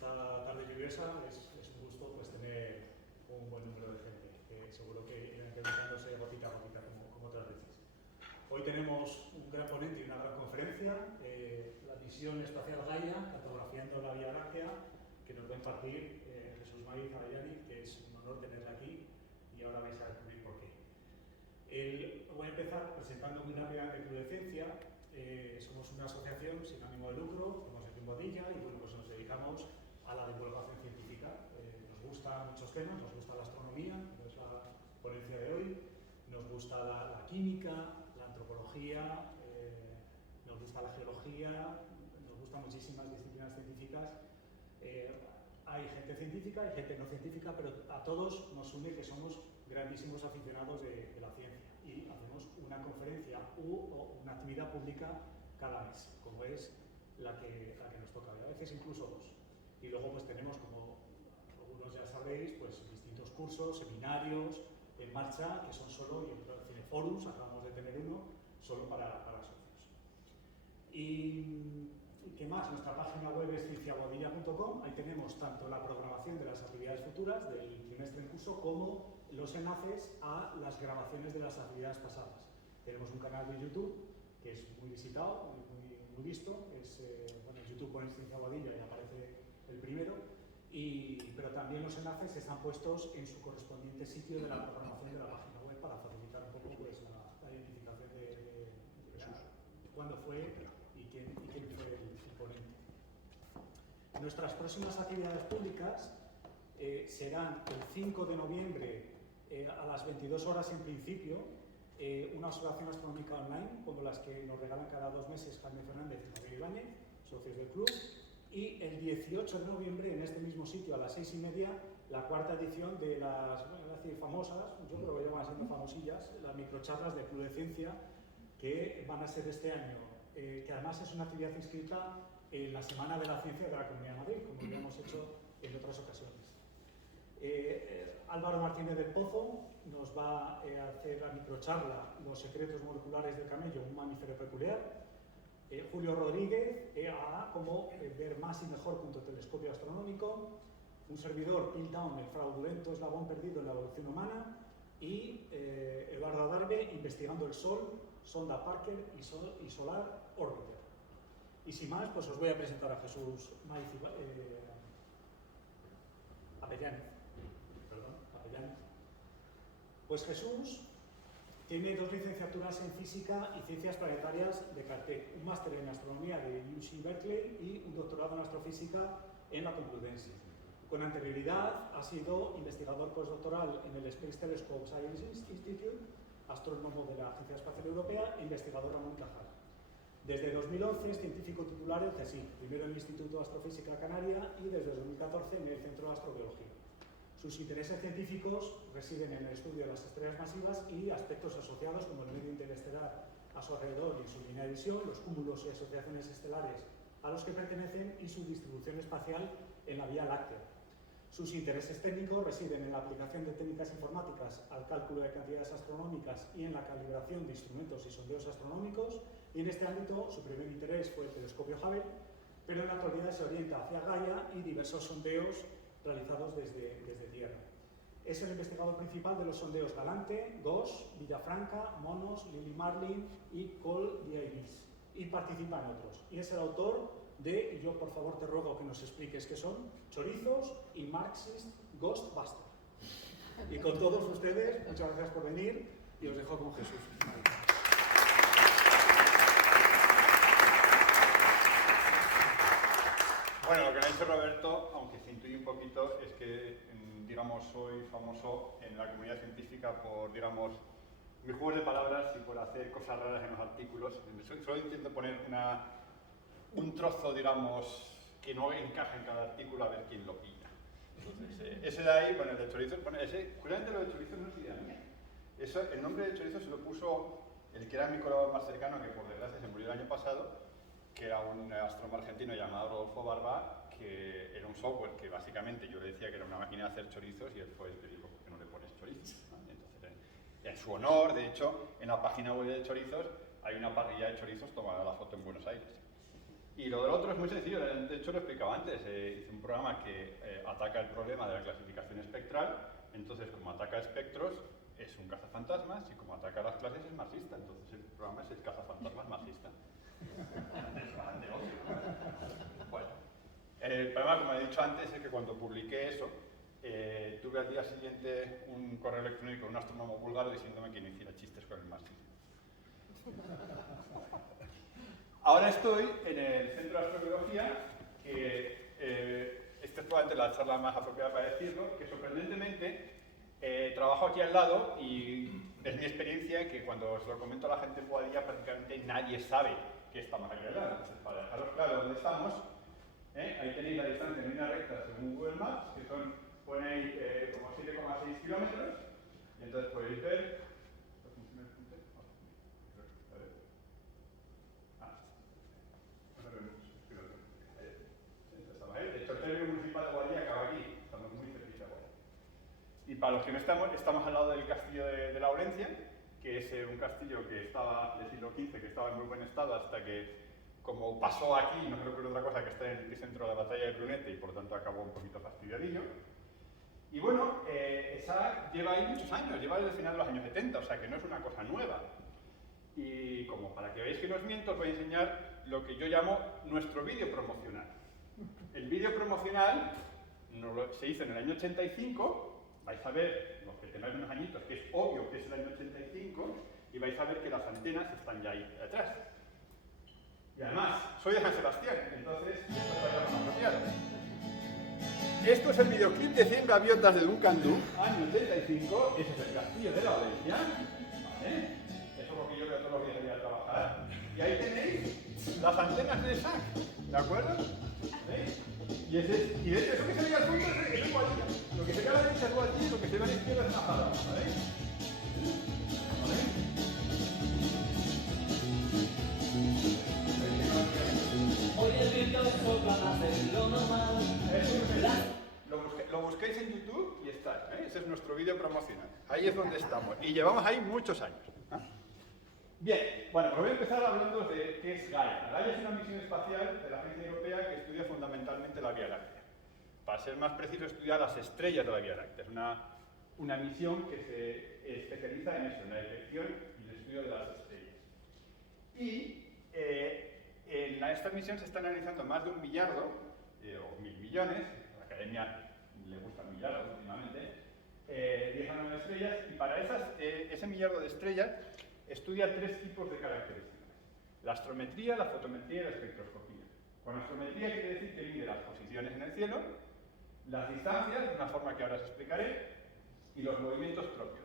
esta tarde lluviosa es un gusto pues, tener un buen número de gente, que seguro que irán incrementándose gotita a gotita como otras veces. Hoy tenemos un gran ponente y una gran conferencia, la misión espacial Gaia, cartografiando la Vía Láctea, que nos va a impartir Jesús Maiz Avellani, que es un honor tenerla aquí y ahora vais a descubrir por qué. Voy a empezar presentando muy rápidamente Cludecencia. Somos una asociación sin ánimo de lucro, somos aquí en Boadilla y bueno, pues nos dedicamos a la divulgación científica. Nos gustan muchos temas, nos gusta la astronomía, que es la ponencia de hoy, nos gusta la química, la antropología, nos gusta la geología, nos gustan muchísimas disciplinas científicas. Hay gente científica, hay gente no científica, pero a todos nos une que somos grandísimos aficionados de la ciencia y hacemos una conferencia o una actividad pública cada mes, como es la que nos toca, a veces incluso dos. Y luego pues tenemos, como algunos ya sabéis, pues distintos cursos, seminarios en marcha que son solo, y en Cineforums acabamos de tener uno, solo para socios. Y ¿qué más? Nuestra página web es cienciaboadilla.com. Ahí tenemos tanto la programación de las actividades futuras del trimestre en curso como los enlaces a las grabaciones de las actividades pasadas. Tenemos un canal de YouTube que es muy visitado, muy visto. Bueno, en YouTube ponéis Ciencia Boadilla y aparece el primero. Pero también los enlaces están puestos en su correspondiente sitio de la programación de la página web para facilitar un poco pues, la identificación de cuándo fue y quién fue el ponente. Nuestras próximas actividades públicas serán el 5 de noviembre a las 22 horas en principio, una observación astronómica online, como las que nos regalan cada 2 meses Jaime Fernández y Javier Ibáñez, socios del club, y el 18 de noviembre en este mismo sitio a las 6:30 la cuarta edición de las, bueno, voy a decir famosas, yo creo que llevan siendo famosillas, las microcharlas de Cludecencia, que van a ser este año, que además es una actividad inscrita en la Semana de la Ciencia de la Comunidad de Madrid, como ya hemos hecho en otras ocasiones. Álvaro Martínez del Pozo nos va a hacer la microcharla Los secretos moleculares del camello, un mamífero peculiar. Julio Rodríguez, EAA, como ver más y mejor junto al telescopio astronómico. Un servidor, Piltdown, el fraudulento eslabón perdido en la evolución humana. Y Eduardo Adarve, investigando el Sol, sonda Parker y Solar Orbiter. Y sin más, pues os voy a presentar a Jesús Maiz Avellani. Pues Jesús tiene 2 licenciaturas en Física y Ciencias Planetarias de Caltech, un máster en Astronomía de UC Berkeley y un doctorado en Astrofísica en la Complutense. Con anterioridad ha sido investigador postdoctoral en el Space Telescope Science Institute, astrónomo de la Agencia Espacial Europea e investigador Ramón y Cajal. Desde 2011 es científico titular del CSIC, primero en el Instituto de Astrofísica Canaria y desde 2014 en el Centro de Astrobiología. Sus intereses científicos residen en el estudio de las estrellas masivas y aspectos asociados como el medio interestelar a su alrededor y su línea de visión, los cúmulos y asociaciones estelares a los que pertenecen y su distribución espacial en la Vía Láctea. Sus intereses técnicos residen en la aplicación de técnicas informáticas al cálculo de cantidades astronómicas y en la calibración de instrumentos y sondeos astronómicos, y en este ámbito su primer interés fue el telescopio Hubble, pero en la actualidad se orienta hacia Gaia y diversos sondeos realizados desde Tierra. Es el investigador principal de los sondeos Galante, GOS, Villafranca, Monos, Lily Marlin y Col Dialis, y participa en otros. Y es el autor de, y yo por favor te ruego que nos expliques qué son, Chorizos y Marxist Ghostbuster. Y con todos ustedes, muchas gracias por venir y os dejo con Jesús. Bueno, lo que me ha dicho Roberto, aunque se intuye un poquito, es que, digamos, soy famoso en la comunidad científica por, digamos, mis juegos de palabras y por hacer cosas raras en los artículos. Solo intento poner un trozo, digamos, que no encaja en cada artículo a ver quién lo pilla. Entonces, ese de ahí, bueno, el de chorizo, bueno, curiosamente lo de chorizo no es idea mía. El nombre de chorizo se lo puso el que era mi colaborador más cercano, que por desgracia se murió el año pasado, que era un astrónomo argentino llamado Rodolfo Barba, que era un software que básicamente yo le decía que era una máquina de hacer chorizos y él fue el que dijo, ¿por qué no le pones chorizos? Entonces, en su honor, de hecho, en la página web de chorizos hay una parrilla de chorizos tomada la foto en Buenos Aires. Y lo del otro es muy sencillo, de hecho lo explicaba antes, hice un programa que ataca el problema de la clasificación espectral, entonces como ataca espectros es un cazafantasmas y como ataca las clases es marxista, entonces el programa es el cazafantasmas marxista. Bueno, el problema, como he dicho antes, es que cuando publiqué eso, tuve al día siguiente un correo electrónico de un astrónomo búlgaro diciéndome que no hiciera chistes con el marxismo. Ahora estoy en el Centro de Astrobiología, que esta es probablemente la charla más apropiada para decirlo, que sorprendentemente trabajo aquí al lado y es mi experiencia que cuando os lo comento a la gente en Boadilla prácticamente nadie sabe que estamos aquí al lado. Entonces, para dejaros claro dónde estamos, ahí tenéis la distancia en línea recta según Google Maps, que son, ponéis como 7,6 kilómetros, y entonces podéis ver. De hecho, el término municipal de Boadilla acaba aquí, estamos muy cerquita de Boadilla. Y para los que no estamos al lado del castillo de Laurencia, que es un castillo que estaba del siglo XV, que estaba en muy buen estado hasta que, como pasó aquí, no creo que otra cosa que está en el epicentro de la batalla de Brunete y por lo tanto acabó un poquito fastidiadillo. Y bueno, esa lleva ahí muchos años, lleva desde el final de los años 70, o sea que no es una cosa nueva. Y como para que veáis que no os miento, os voy a enseñar lo que yo llamo nuestro vídeo promocional. El vídeo promocional se hizo en el año 85, vais a ver, los que tengáis unos añitos, que es obvio que es el año 85, y vais a ver que las antenas están ya ahí atrás. Y además, soy de San Sebastián, entonces esto es más apropiado. Esto es el videoclip de 100 gaviotas de Duncan Du, año 85, ese es el castillo de Laurencia, ¿vale? Eso es lo que yo veo todos los días allá a trabajar. Y ahí tenéis las antenas de SAC, ¿de acuerdo? ¿Veis? Y de hecho, eso que se ve al fondo es igualito. Lo que se ve a la derecha es igualito, lo que se ve a la izquierda es Majada, ¿sabéis? Hoy el viento sopla más de lo normal. Lo busquéis en YouTube y está, ese es nuestro vídeo promocional. Ahí es donde estamos. Y llevamos ahí muchos años. Bien, bueno, pues voy a empezar hablando de qué es Gaia. Gaia es una misión espacial de la Agencia Europea que estudia fundamentalmente la Vía Láctea. Para ser más preciso, estudia las estrellas de la Vía Láctea. Es una misión que se especializa en eso, en la detección y el estudio de las estrellas. Y en esta misión se están analizando más de 1 billardo, o 1000 millones, a la Academia le gusta el millardo últimamente, 10 a 9 estrellas, y para ese millardo de estrellas estudia 3 tipos de características: la astrometría, la fotometría y la espectroscopía. Con astrometría quiere decir que mide las posiciones en el cielo, las distancias, de una forma que ahora os explicaré, y los movimientos propios.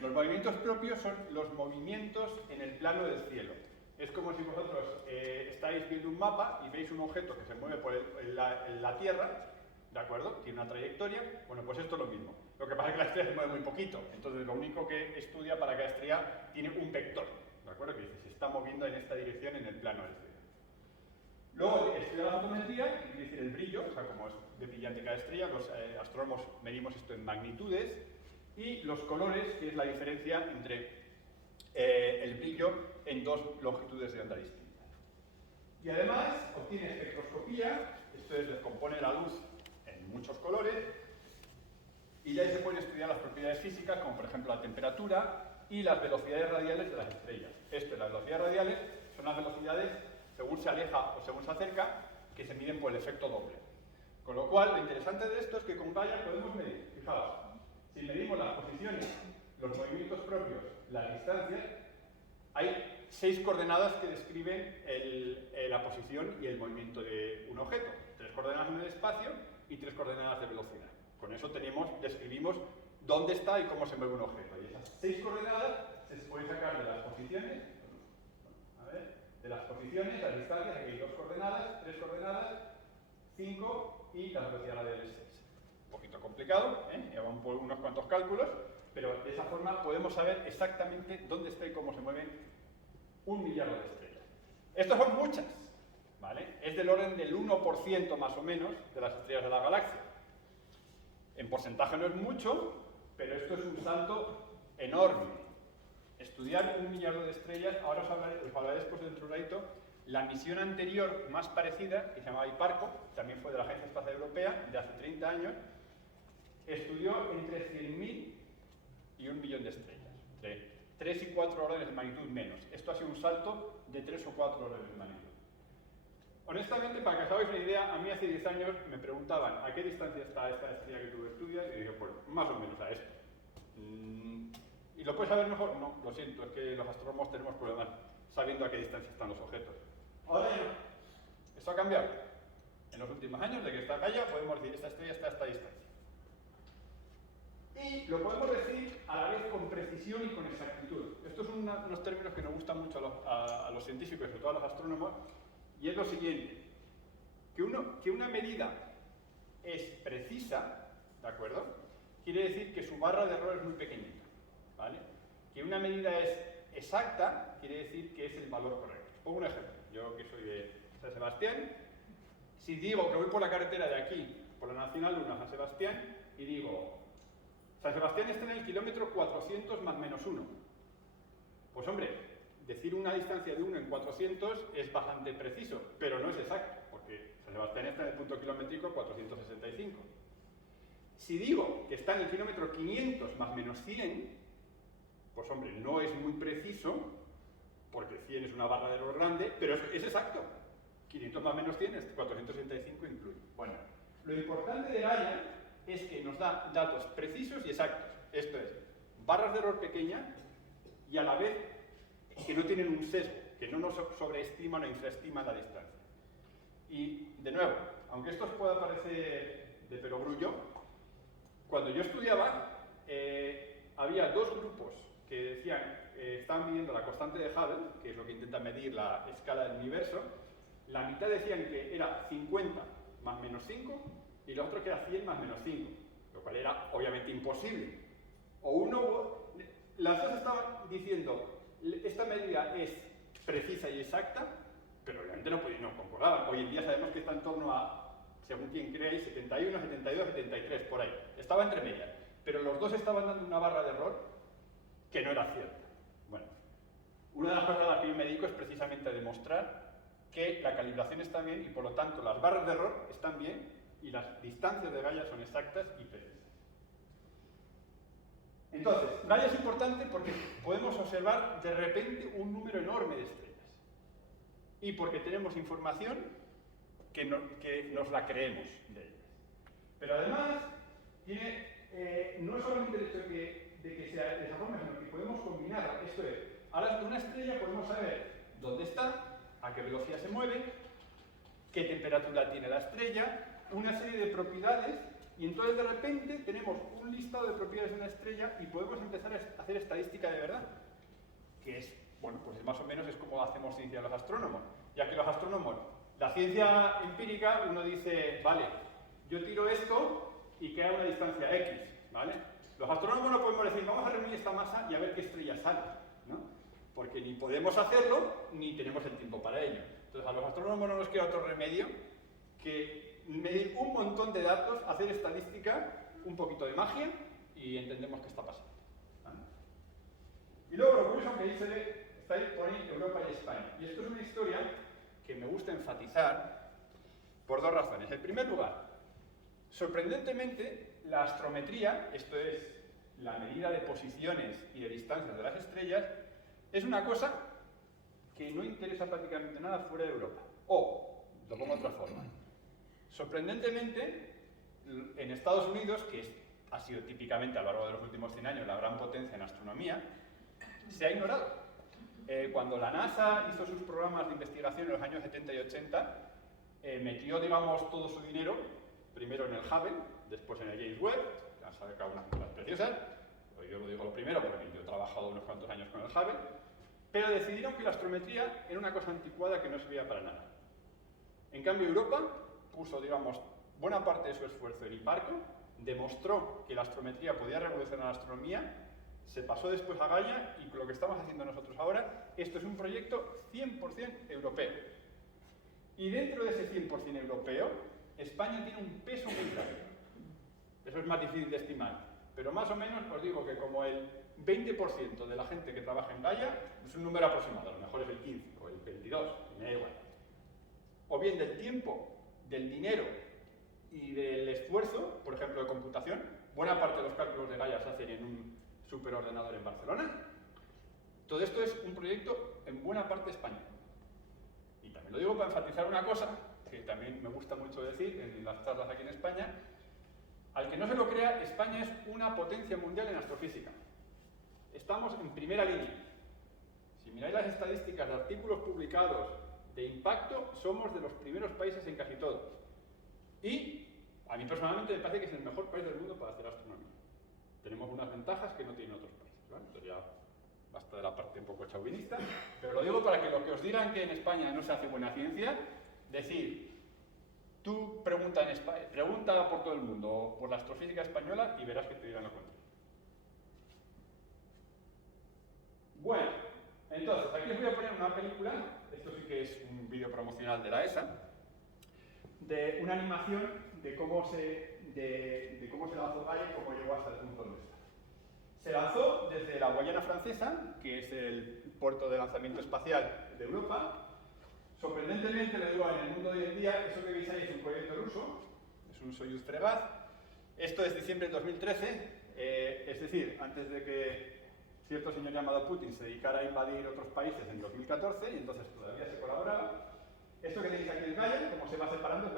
Los movimientos propios son los movimientos en el plano del cielo. Es como si vosotros estáis viendo un mapa y veis un objeto que se mueve por la Tierra, ¿de acuerdo? Tiene una trayectoria. Bueno, pues esto es lo mismo. Lo que pasa es que la estrella se mueve muy poquito, entonces lo único que estudia para cada estrella tiene un vector, ¿de acuerdo? Que dice, se está moviendo en esta dirección en el plano del cielo. Luego estudia la fotometría, que quiere decir el brillo, o sea, como es de brillante cada estrella, los astrónomos medimos esto en magnitudes, y los colores, que es la diferencia entre el brillo en 2 longitudes de onda distintas. Y además obtiene espectroscopía, esto es, descompone la luz en muchos colores, y ya ahí se pueden estudiar las propiedades físicas, como por ejemplo la temperatura y las velocidades radiales de las estrellas. Esto, las velocidades radiales, son las velocidades, según se aleja o según se acerca, que se miden por el efecto Doppler. Con lo cual, lo interesante de esto es que con Gaia podemos medir, fijaos, si medimos las posiciones, los movimientos propios, las distancias, hay 6 coordenadas que describen la posición y el movimiento de un objeto. 3 coordenadas en el espacio y 3 coordenadas de velocidad. Con eso describimos dónde está y cómo se mueve un objeto. Y esas 6 coordenadas se pueden sacar de las posiciones, de las posiciones, las distancias, aquí hay 2 coordenadas, 3 coordenadas, 5 y la velocidad radial es 6. Un poquito complicado, llevan por unos cuantos cálculos, pero de esa forma podemos saber exactamente dónde está y cómo se mueven 1 millardo de estrellas. Estas son muchas, ¿vale? Es del orden del 1% más o menos de las estrellas de la galaxia. En porcentaje no es mucho, pero esto es un salto enorme. Estudiar 1 millardo de estrellas, ahora os hablaré después dentro de un ratito, La misión anterior, más parecida, que se llamaba Hiparco, también fue de la Agencia Espacial Europea, de hace 30 años, estudió entre 100.000 y 1 millón de estrellas. Entre 3 y 4 órdenes de magnitud menos. Esto ha sido un salto de 3 o 4 órdenes de magnitud. Honestamente, para que os hagáis una idea, a mí hace 10 años me preguntaban a qué distancia está esta estrella que tú estudias, y dije, pues más o menos a esto. ¿Y lo puedes saber mejor? No, lo siento, es que los astrónomos tenemos problemas sabiendo a qué distancia están los objetos. Ahora ya no. Esto ha cambiado. En los últimos años, de que está Gaia, podemos decir, esta estrella está a esta distancia. Y lo podemos decir a la vez con precisión y con exactitud. Estos son unos términos que nos gustan mucho a los científicos, sobre todo a los astrónomos, y es lo siguiente, que una medida es precisa, ¿de acuerdo? Quiere decir que su barra de error es muy pequeñita, ¿vale? Que una medida es exacta, quiere decir que es el valor correcto. Os pongo un ejemplo, yo que soy de San Sebastián, si digo que voy por la carretera de aquí, por la Nacional 1 a San Sebastián, y digo, San Sebastián está en el kilómetro 400 más menos 1. Pues hombre, decir una distancia de 1 en 400 es bastante preciso, pero no es exacto, porque San Sebastián está en el punto kilométrico 465. Si digo que está en el kilómetro 500 más menos 100, pues hombre, no es muy preciso, porque 100 es una barra de error grande, pero es exacto. 500 más menos 100 es 465 incluye. Bueno, lo importante de Gaia es que nos da datos precisos y exactos. Esto es, barras de error pequeña y a la vez que no tienen un sesgo, que no nos sobreestiman o infraestiman la distancia. Y, de nuevo, aunque esto os pueda parecer de perogrullo, cuando yo estudiaba, había dos grupos que decían, estaban midiendo la constante de Hubble, que es lo que intenta medir la escala del universo. La mitad decían que era 50 más menos 5, y los otros que era 100 más menos 5, lo cual era obviamente imposible. Las dos estaban diciendo, esta medida es precisa y exacta, pero obviamente no concordaban. Hoy en día sabemos que está en torno a, según quien creéis, 71, 72, 73, por ahí. Estaba entre medias, pero los dos estaban dando una barra de error que no era cierta. Bueno, una de las cosas a las que yo me dedico es precisamente demostrar que la calibración está bien y por lo tanto las barras de error están bien y las distancias de Gaia son exactas y precisas. Entonces, Gaia es importante porque podemos observar de repente un número enorme de estrellas y porque tenemos información que nos la creemos de ellas. Pero además, no es solamente el hecho de que sea de esa forma, sino que podemos combinarla. Esto es, ahora de una estrella podemos saber dónde está, a qué velocidad se mueve, qué temperatura tiene la estrella, una serie de propiedades, y entonces de repente tenemos un listado de propiedades de una estrella y podemos empezar a hacer estadística de verdad, que es, bueno, pues más o menos es como hacemos ciencia los astrónomos, ya que los astrónomos, la ciencia empírica, uno dice, vale, yo tiro esto y queda una distancia X, ¿vale? Los astrónomos no podemos decir, vamos a reunir esta masa y a ver qué estrella sale, ¿no? Porque ni podemos hacerlo, ni tenemos el tiempo para ello. Entonces a los astrónomos no nos queda otro remedio que medir un montón de datos, hacer estadística, un poquito de magia y entendemos qué está pasando. ¿Vale? Y luego lo curioso que ahí se ve, está ahí pone Europa y España. Y esto es una historia que me gusta enfatizar por dos razones. En primer lugar, sorprendentemente, la astrometría, esto es la medida de posiciones y de distancias de las estrellas, es una cosa que no interesa prácticamente nada fuera de Europa. O, lo pongo de otra forma, sorprendentemente, en Estados Unidos, que ha sido típicamente a lo largo de los últimos 100 años la gran potencia en astronomía, se ha ignorado. Cuando la NASA hizo sus programas de investigación en los años 70 y 80, metió, digamos, todo su dinero, primero en el Hubble, después en el James Webb, que han sacado unas cosas preciosas, yo lo digo lo primero porque yo he trabajado unos cuantos años con el Hubble, pero decidieron que la astrometría era una cosa anticuada que no servía para nada. En cambio, Europa puso, digamos, buena parte de su esfuerzo en Hiparco, demostró que la astrometría podía revolucionar la astronomía, se pasó después a Gaia y lo que estamos haciendo nosotros ahora, esto es un proyecto 100% europeo. Y dentro de ese 100% europeo, España tiene un peso muy grande. Eso es más difícil de estimar, pero más o menos os digo que como el 20% de la gente que trabaja en Gaia, es un número aproximado, a lo mejor es el 15 o el 22, me da igual. O bien del tiempo, del dinero y del esfuerzo, por ejemplo, de computación. Buena parte de los cálculos de Gaia se hacen en un superordenador en Barcelona. Todo esto es un proyecto en buena parte español. Y también lo digo para enfatizar una cosa, que también me gusta mucho decir en las charlas aquí en España. Al que no se lo crea, España es una potencia mundial en astrofísica. Estamos en primera línea. Si miráis las estadísticas de artículos publicados de impacto, somos de los primeros países en casi todo. Y a mí personalmente me parece que es el mejor país del mundo para hacer astronomía. Tenemos unas ventajas que no tienen otros países, ¿vale? Entonces ya basta de la parte un poco chauvinista, pero lo digo para que lo que os digan que en España no se hace buena ciencia, decir, tú pregunta en España, pregunta por todo el mundo, por la astrofísica española y verás que te dirán lo contrario. Bueno, entonces, aquí os voy a poner una película, esto sí que es un vídeo promocional de la ESA, de una animación de cómo se lanzó Gaia y cómo llegó hasta el punto donde está. Se lanzó desde la Guayana Francesa, que es el puerto de lanzamiento espacial de Europa. Sorprendentemente, le digo, en el mundo de hoy en día, eso que veis ahí es un proyecto ruso, es un Soyuz Fregat. Esto es diciembre de 2013, es decir, antes de que cierto señor llamado Putin se dedicara a invadir otros países en 2014, y entonces todavía se colaboraba. Esto que tenéis aquí es Gaia, como se va separando,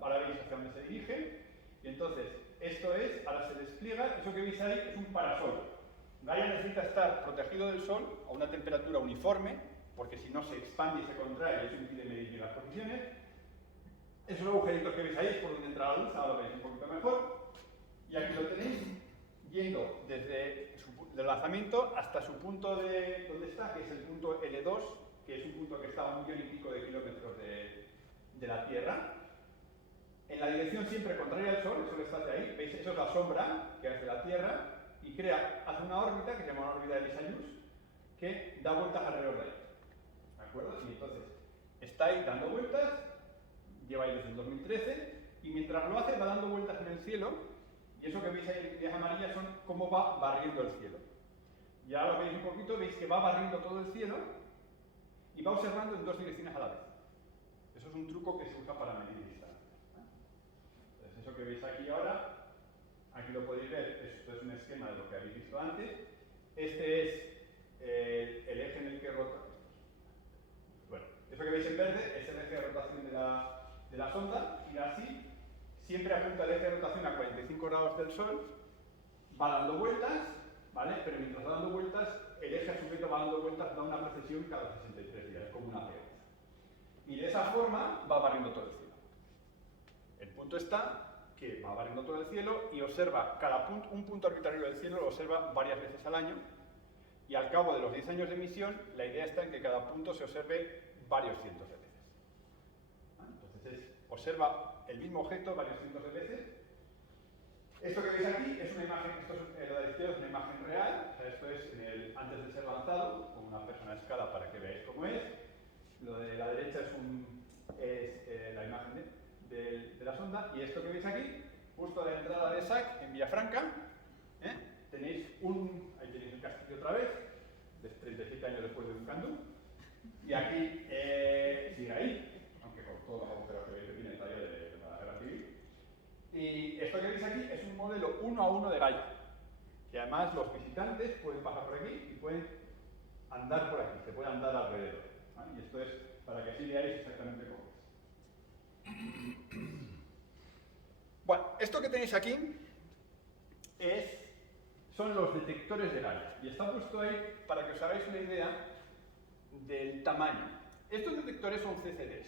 ahora veis hacia dónde se dirige, y entonces esto es, ahora se despliega, eso que veis ahí es un parasol. Gaia necesita estar protegido del sol a una temperatura uniforme, porque si no se expande y se contrae y eso impide medir bien las posiciones. Esos agujeritos que veis ahí es por donde entra la luz, ahora lo veis un poquito mejor. Y aquí lo tenéis yendo desde el lanzamiento hasta su punto de donde está, que es el punto L2, que es un punto que está a 1,5 millones de kilómetros de la Tierra. En la dirección siempre contraria al Sol, el Sol está hacia ahí, veis, eso es la sombra que hace la Tierra y hace una órbita que se llama una órbita de Lissajous, que da vueltas alrededor de ahí. ¿De acuerdo? Y entonces está ahí dando vueltas, lleva ahí desde el 2013, y mientras lo hace va dando vueltas en el cielo, y eso que veis ahí en líneas amarillas son cómo va barriendo el cielo. Y ahora lo veis un poquito, veis que va barriendo todo el cielo y va observando en dos direcciones a la vez. Eso es un truco que se usa para medir distancias. Entonces, eso que veis aquí ahora, aquí lo podéis ver, esto es un esquema de lo que habéis visto antes. Este es el eje en el que rota. Bueno, eso que veis en verde es el eje de rotación de la sonda, y así siempre apunta el eje de rotación a 45 grados del Sol, va dando vueltas, ¿vale? Pero mientras va dando vueltas, el eje a su vez va dando vueltas, da una precesión cada 63 días, como una pelota. Y de esa forma va barriendo todo el cielo. El punto está que va barriendo todo el cielo y observa un punto arbitrario del cielo, lo observa varias veces al año, y al cabo de los 10 años de misión, la idea está en que cada punto se observe varios cientos de veces. Entonces observa el mismo objeto varios cientos de veces. Esto que veis aquí es una imagen, esto es, lo de la izquierda es una imagen real, o sea, esto es antes de ser lanzado, con una persona a escala para que veáis cómo es. Lo de la derecha es la imagen de la sonda, y esto que veis aquí, justo a la entrada de SAC, en Villafranca, tenéis ahí tenéis el castillo otra vez, de 37 años después de Ducandú, y aquí sigue ahí, aunque con todos los agujeros que veis que tiene todavía de la guerra civil. Y esto que veis aquí es un modelo 1 a 1 de Gaia, que además los visitantes pueden pasar por aquí y pueden andar por aquí, se puede andar alrededor. ¿Vale? Y esto es para que así veáis exactamente cómo es. Bueno, esto que tenéis aquí son los detectores de Gaia, y está puesto ahí para que os hagáis una idea del tamaño. Estos detectores son CCDs,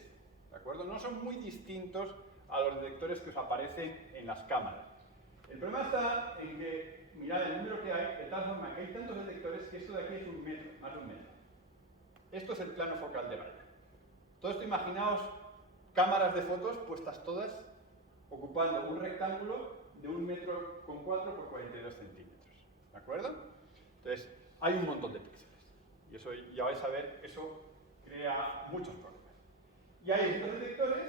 ¿de acuerdo? No son muy distintos a los detectores que os aparecen en las cámaras. El problema está en que, mirad el número que hay, de tal forma que hay tantos detectores que esto de aquí es 1 metro, más de 1 metro. Esto es el plano focal de Gaia. Todo esto, imaginaos cámaras de fotos puestas todas ocupando un rectángulo de 1,4 metros por 42 centímetros. ¿De acuerdo? Entonces, hay un montón de píxeles. Y eso ya vais a ver, eso crea muchos problemas. Y hay estos detectores,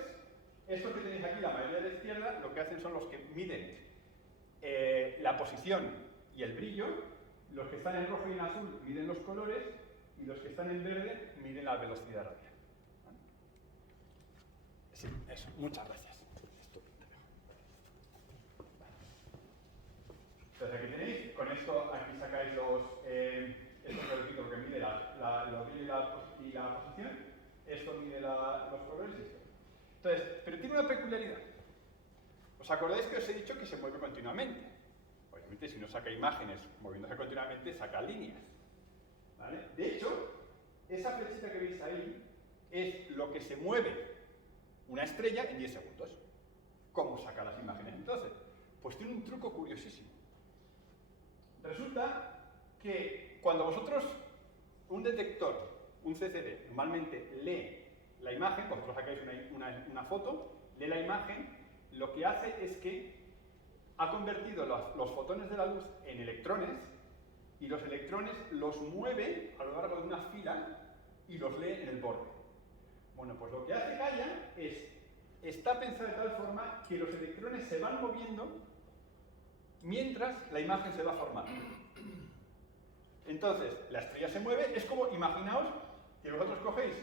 estos que tenéis aquí, la mayoría de la izquierda, lo que hacen son los que miden la posición y el brillo los que están en rojo y en azul miden los colores y los que están en verde miden la velocidad radial. ¿Vale? Sí, eso. Muchas gracias. Entonces aquí tenéis, con esto aquí sacáis los, esto que repito, lo que mide lo brillo y la posición, esto mide los colores y esto. Entonces, pero tiene una peculiaridad. ¿Os acordáis que os he dicho que se mueve continuamente? Obviamente, si no saca imágenes moviéndose continuamente, saca líneas. ¿Vale? De hecho, esa flechita que veis ahí es lo que se mueve una estrella en 10 segundos. ¿Cómo saca las imágenes entonces? Pues tiene un truco curiosísimo. Resulta que cuando vosotros, un detector, un CCD, normalmente lee la imagen, vosotros sacáis una foto, lee la imagen, lo que hace es que ha convertido los fotones de la luz en electrones y los electrones los mueve a lo largo de una fila y los lee en el borde. Bueno, pues lo que hace Gaia está pensado de tal forma que los electrones se van moviendo mientras la imagen se va formando. Entonces, la estrella se mueve, es como, imaginaos que vosotros cogéis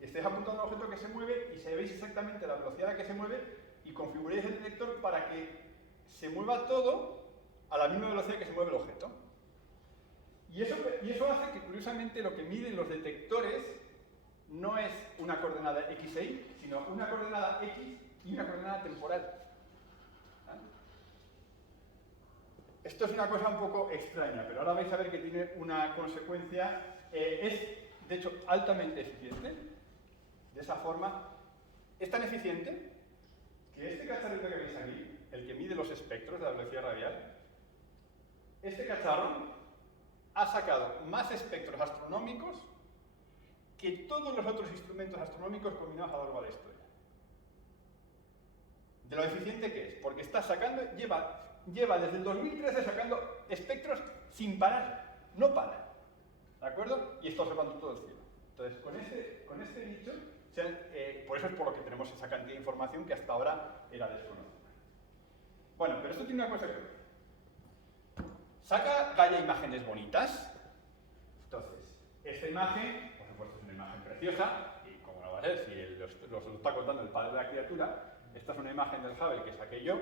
y estáis apuntando a un objeto que se mueve y sabéis exactamente la velocidad a la que se mueve y configuréis el detector para que se mueva todo a la misma velocidad que se mueve el objeto. Y eso hace que, curiosamente, lo que miden los detectores no es una coordenada x e y, sino una coordenada x y una coordenada temporal. Esto es una cosa un poco extraña, pero ahora vais a ver que tiene una consecuencia. Es, de hecho, altamente eficiente. De esa forma, es tan eficiente que este cacharrito que veis aquí, el que mide los espectros de la velocidad radial, este cacharro ha sacado más espectros astronómicos que todos los otros instrumentos astronómicos combinados a lo largo de la historia. De lo eficiente que es, porque está sacando, lleva desde el 2013 sacando espectros sin parar, no para. ¿De acuerdo? Y esto observando todo el cielo. Entonces, con este bicho, por eso es por lo que tenemos esa cantidad de información que hasta ahora era desconocida. Bueno, pero esto tiene una cosa que ver. ¿Saca Gaia imágenes bonitas? Entonces, esta imagen, por supuesto, es una imagen preciosa, y como no va a ser, si lo está contando el padre de la criatura, esta es una imagen del Hubble que saqué yo,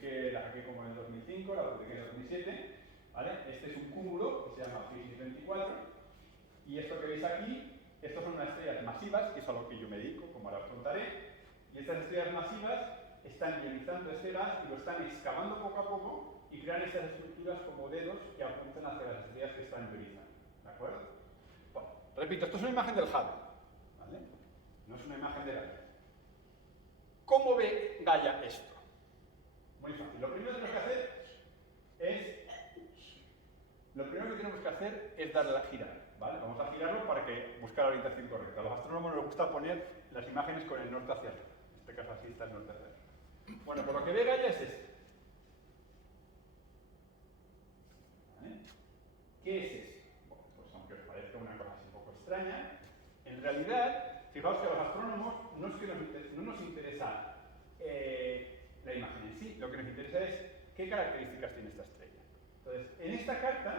que la saqué como en el 2005, la publiqué en el 2007, ¿vale? Este es un cúmulo que se llama Physis 24, y esto que veis aquí, estos son unas estrellas masivas, que es a lo que yo me dedico, como ahora os contaré, y estas estrellas masivas están ionizando este gas y lo están excavando poco a poco y crean estas estructuras como dedos que apuntan hacia las estrellas que están ionizando. ¿De acuerdo? Bueno, repito, esto es una imagen del Hubble, ¿vale? No es una imagen de Gaia. ¿Cómo ve Gaia esto? Muy fácil. Lo primero que tenemos que hacer es darle a girar, ¿vale? Vamos a girarlo para que busque la orientación correcta. A los astrónomos les gusta poner las imágenes con el norte hacia arriba. En este caso así está el norte hacia arriba. Bueno, pues lo que ve Gaia es esto. ¿Vale? ¿Qué es esto? Bueno, pues aunque os parezca una cosa así un poco extraña, en realidad, fijaos que a los astrónomos no es que no nos interesa la imagen en sí, lo que nos interesa es qué características tiene esta estrella. Entonces, en esta carta,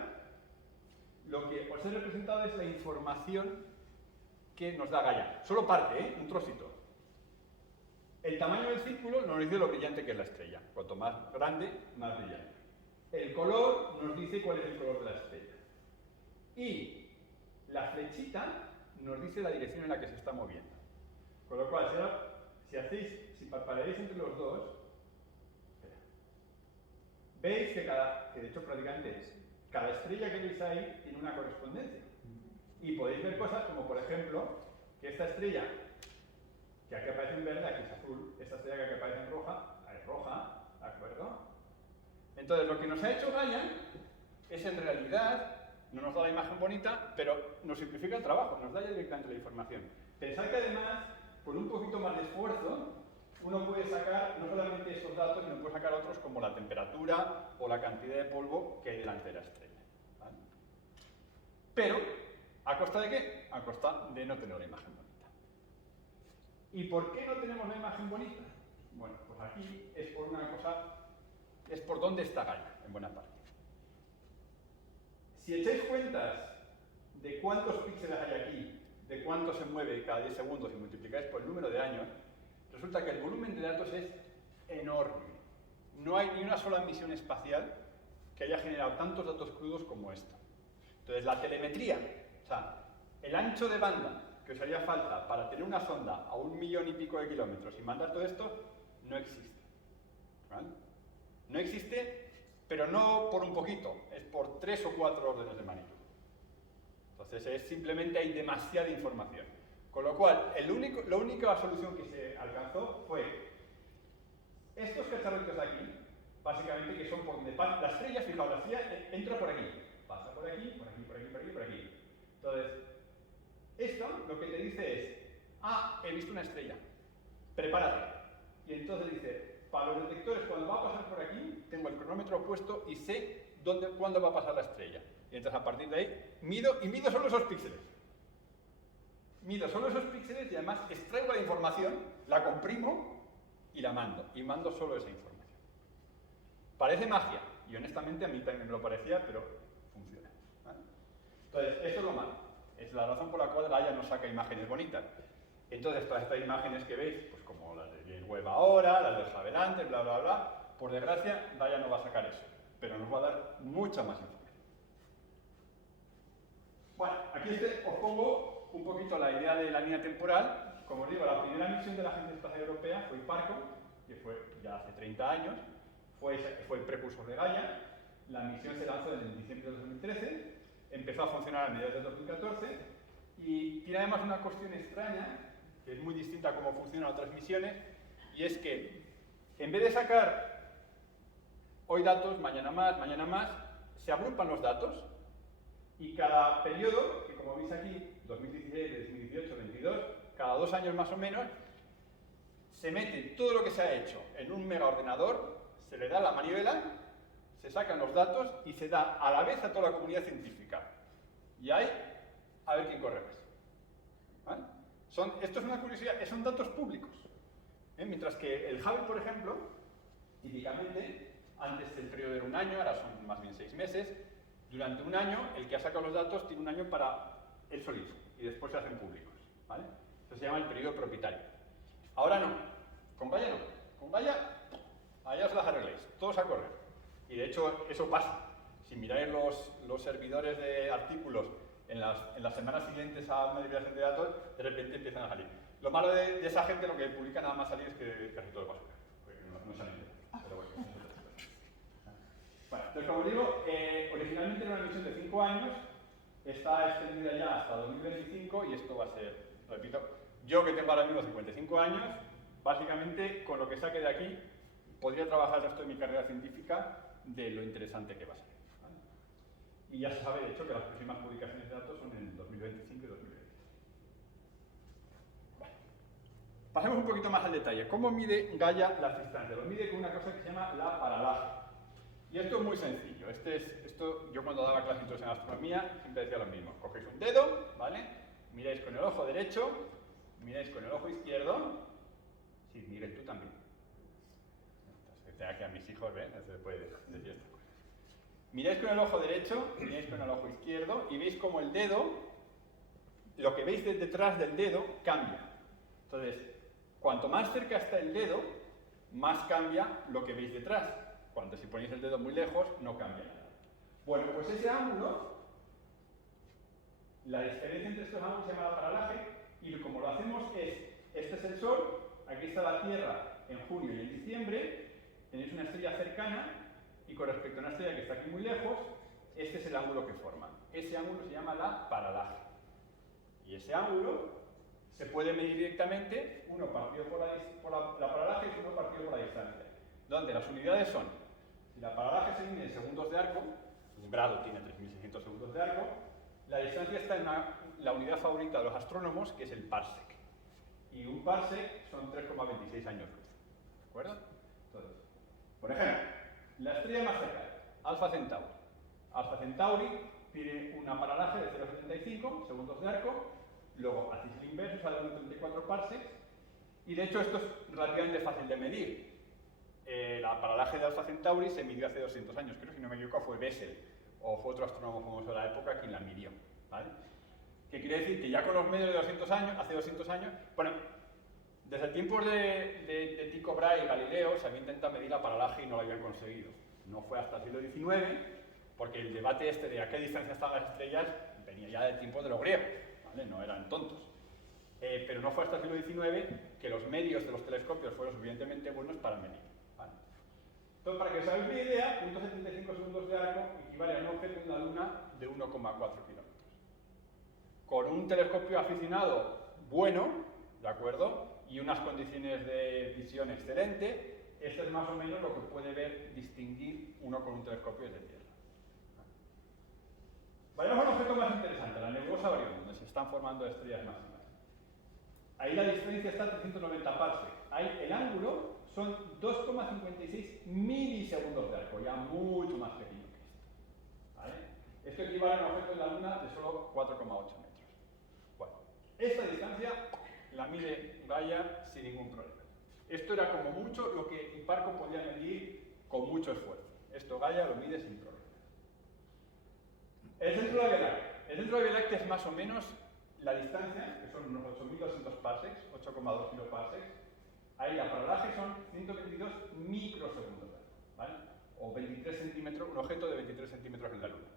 lo que os he representado es la información que nos da Gaia. Solo parte, un trocito. El tamaño del círculo nos dice lo brillante que es la estrella. Cuanto más grande, más brillante. El color nos dice cuál es el color de la estrella. Y la flechita nos dice la dirección en la que se está moviendo. Con lo cual, si parpadeáis entre los dos, veis que de hecho prácticamente cada estrella que veis ahí tiene una correspondencia. Y podéis ver cosas como, por ejemplo, que esta estrella, que aquí aparece en verde, aquí es azul, esta estrella que aquí aparece en roja, es roja, ¿de acuerdo? Entonces, lo que nos ha hecho Gaia es, en realidad, no nos da la imagen bonita, pero nos simplifica el trabajo, nos da ya directamente la información. Pensad que además, con un poquito más de esfuerzo, uno puede sacar no solamente estos datos, sino puede sacar otros como la temperatura o la cantidad de polvo que hay delante de la estrella. ¿Vale? Pero, ¿a costa de qué? A costa de no tener una imagen bonita. ¿Y por qué no tenemos una imagen bonita? Bueno, pues aquí es por una cosa, es por dónde está Gaia, en buena parte. Si echáis cuentas de cuántos píxeles hay aquí, de cuánto se mueve cada 10 segundos y multiplicáis por el número de años, resulta que el volumen de datos es enorme. No hay ni una sola misión espacial que haya generado tantos datos crudos como esta. Entonces, la telemetría, o sea, el ancho de banda que os haría falta para tener una sonda a 1 millón y pico de kilómetros y mandar todo esto, no existe. ¿Vale? No existe, pero no por un poquito, es por 3 o 4 órdenes de magnitud. Entonces, es simplemente hay demasiada información. Con lo cual, la única solución que se alcanzó fue estos cacharritos de aquí, básicamente, que son por donde pasa la estrella. Fijaos, la estrella entra por aquí, pasa por aquí, por aquí, por aquí, por aquí, por aquí. Entonces, esto lo que te dice es, he visto una estrella, prepárate. Y entonces dice, para los detectores, cuando va a pasar por aquí, tengo el cronómetro puesto y sé cuándo va a pasar la estrella. Y entonces, a partir de ahí, mido solo esos píxeles. Mido solo esos píxeles y además extraigo la información, la comprimo y la mando. Y mando solo esa información. Parece magia, y honestamente a mí también me lo parecía, pero funciona. ¿Vale? Entonces, eso es lo malo. Es la razón por la cual Gaia no saca imágenes bonitas. Entonces, todas estas imágenes que veis, pues como las de James Webb ahora, las de Hubble antes, bla, bla, bla, por desgracia, Gaia no va a sacar eso, pero nos va a dar mucha más información. Bueno, aquí os pongo un poquito la idea de la línea temporal. Como os digo, la primera misión de la Agencia Espacial Europea fue Parco, que fue ya hace 30 años, fue el precursor de Gaia. La misión se lanzó en diciembre de 2013, empezó a funcionar a mediados de 2014 y tiene además una cuestión extraña, que es muy distinta a cómo funcionan otras misiones, y es que en vez de sacar hoy datos, mañana más, se agrupan los datos y cada periodo, que como veis aquí, 2016, 2018, 2022, cada 2 años más o menos, se mete todo lo que se ha hecho en un megaordenador, se le da la manivela, se sacan los datos y se da a la vez a toda la comunidad científica. Y ahí, a ver quién corre más. ¿Vale? Esto es una curiosidad, son datos públicos. Mientras que el Hubble, por ejemplo, típicamente, antes el periodo era 1 año, ahora son más bien 6 meses. Durante 1 año, el que ha sacado los datos tiene 1 año para él solito y después se hacen públicos. ¿Vale? Eso se llama el periodo propietario. Ahora no, con Gaia no. Con Gaia, allá os las arregléis, todos a correr. Y de hecho, eso pasa. Si miráis los servidores de artículos en las semanas siguientes a una liberación de datos, de repente empiezan a salir. Lo malo de esa gente, lo que publica nada más salir es que casi todo es basura. Porque no salen bien. Pero bueno, eso es otra cosa. Bueno, entonces como digo, originalmente era una misión de 5 años, está extendida ya hasta 2025 y esto va a ser, repito, yo que tengo ahora mismo 55 años, básicamente con lo que saque de aquí, podría trabajar el resto de mi carrera científica de lo interesante que va a ser. ¿Vale? Y ya se sabe, de hecho, que las próximas publicaciones de datos son en 2025 y 2026. Bueno. Pasemos un poquito más al detalle. ¿Cómo mide Gaia las distancias? Lo mide con una cosa que se llama la paralaje. Y esto es muy sencillo. Yo cuando daba clases en astronomía siempre decía lo mismo. Cogéis un dedo, ¿vale? Miráis con el ojo derecho, miráis con el ojo izquierdo. Sí, Miguel, tú también. Que a mis hijos ven, no se puede decir esta cosa. Miráis con el ojo derecho, miráis con el ojo izquierdo y veis como el dedo, lo que veis detrás del dedo cambia. Entonces, cuanto más cerca está el dedo, más cambia lo que veis detrás. Cuando si ponéis el dedo muy lejos, no cambia nada. Bueno, pues ese ángulo, la diferencia entre estos ángulos se llama la paralaje y como lo hacemos es, este es el Sol, aquí está la Tierra en junio y en diciembre, tenéis una estrella cercana y con respecto a una estrella que está aquí muy lejos, este es el ángulo que forman. Ese ángulo se llama la paralaje. Y ese ángulo se puede medir directamente, uno partido por la paralaje y uno partido por la distancia. Donde las unidades son, si la paralaje se mide en segundos de arco, un grado tiene 3600 segundos de arco, la distancia está en la unidad favorita de los astrónomos, que es el parsec. Y un parsec son 3,26 años luz. ¿De acuerdo? Entonces, por ejemplo, la estrella más cercana, Alpha Centauri. Alpha Centauri tiene una paralaje de 0,75 segundos de arco, luego hacéis el inverso, sale 1,34 parsecs, y de hecho esto es relativamente fácil de medir. La paralaje de Alpha Centauri se midió hace 200 años, creo, si no me equivoco, fue Bessel. o fue otro astrónomo famoso de la época quien la midió, ¿vale? Que quiere decir que ya con los medios de 200 años, hace 200 años, bueno, desde tiempos de Tycho Brahe y Galileo se había intentado medir la paralaje y no lo habían conseguido. No fue hasta el siglo XIX, porque el debate este de a qué distancia estaban las estrellas venía ya del tiempo de los griegos, ¿vale? No eran tontos. Pero no fue hasta el siglo XIX que los medios de los telescopios fueron suficientemente buenos para medir, ¿vale? Entonces, para que os hagáis una idea, 1,75 segundos de arco equivale a un objeto en la Luna de 1,4 kilómetros. Con un telescopio aficionado bueno, ¿de acuerdo? Y unas condiciones de visión excelente, esto es más o menos lo que puede ver, distinguir uno con un telescopio desde Tierra. Vayamos a un objeto más interesante, la nebulosa Orión, donde se están formando estrellas máximas. Ahí la distancia está a 390 parsecs. Ahí el ángulo son 2,56 milisegundos de arco, ya mucho más pequeño que esto, ¿vale? Esto equivale a un objeto en la Luna de solo 4,8 metros. Bueno, esta distancia la mide Gaia sin ningún problema. Esto era como mucho lo que Hipparco podía medir con mucho esfuerzo. Esto Gaia lo mide sin problema. El centro de la Vía Láctea. El centro de la Vía Láctea es más o menos la distancia, que son unos 8.200 parsecs, 8,2 kiloparsecs. Ahí la paralaje son 122 microsegundos, ¿vale? O 23 centímetros, un objeto de 23 centímetros en la Luna.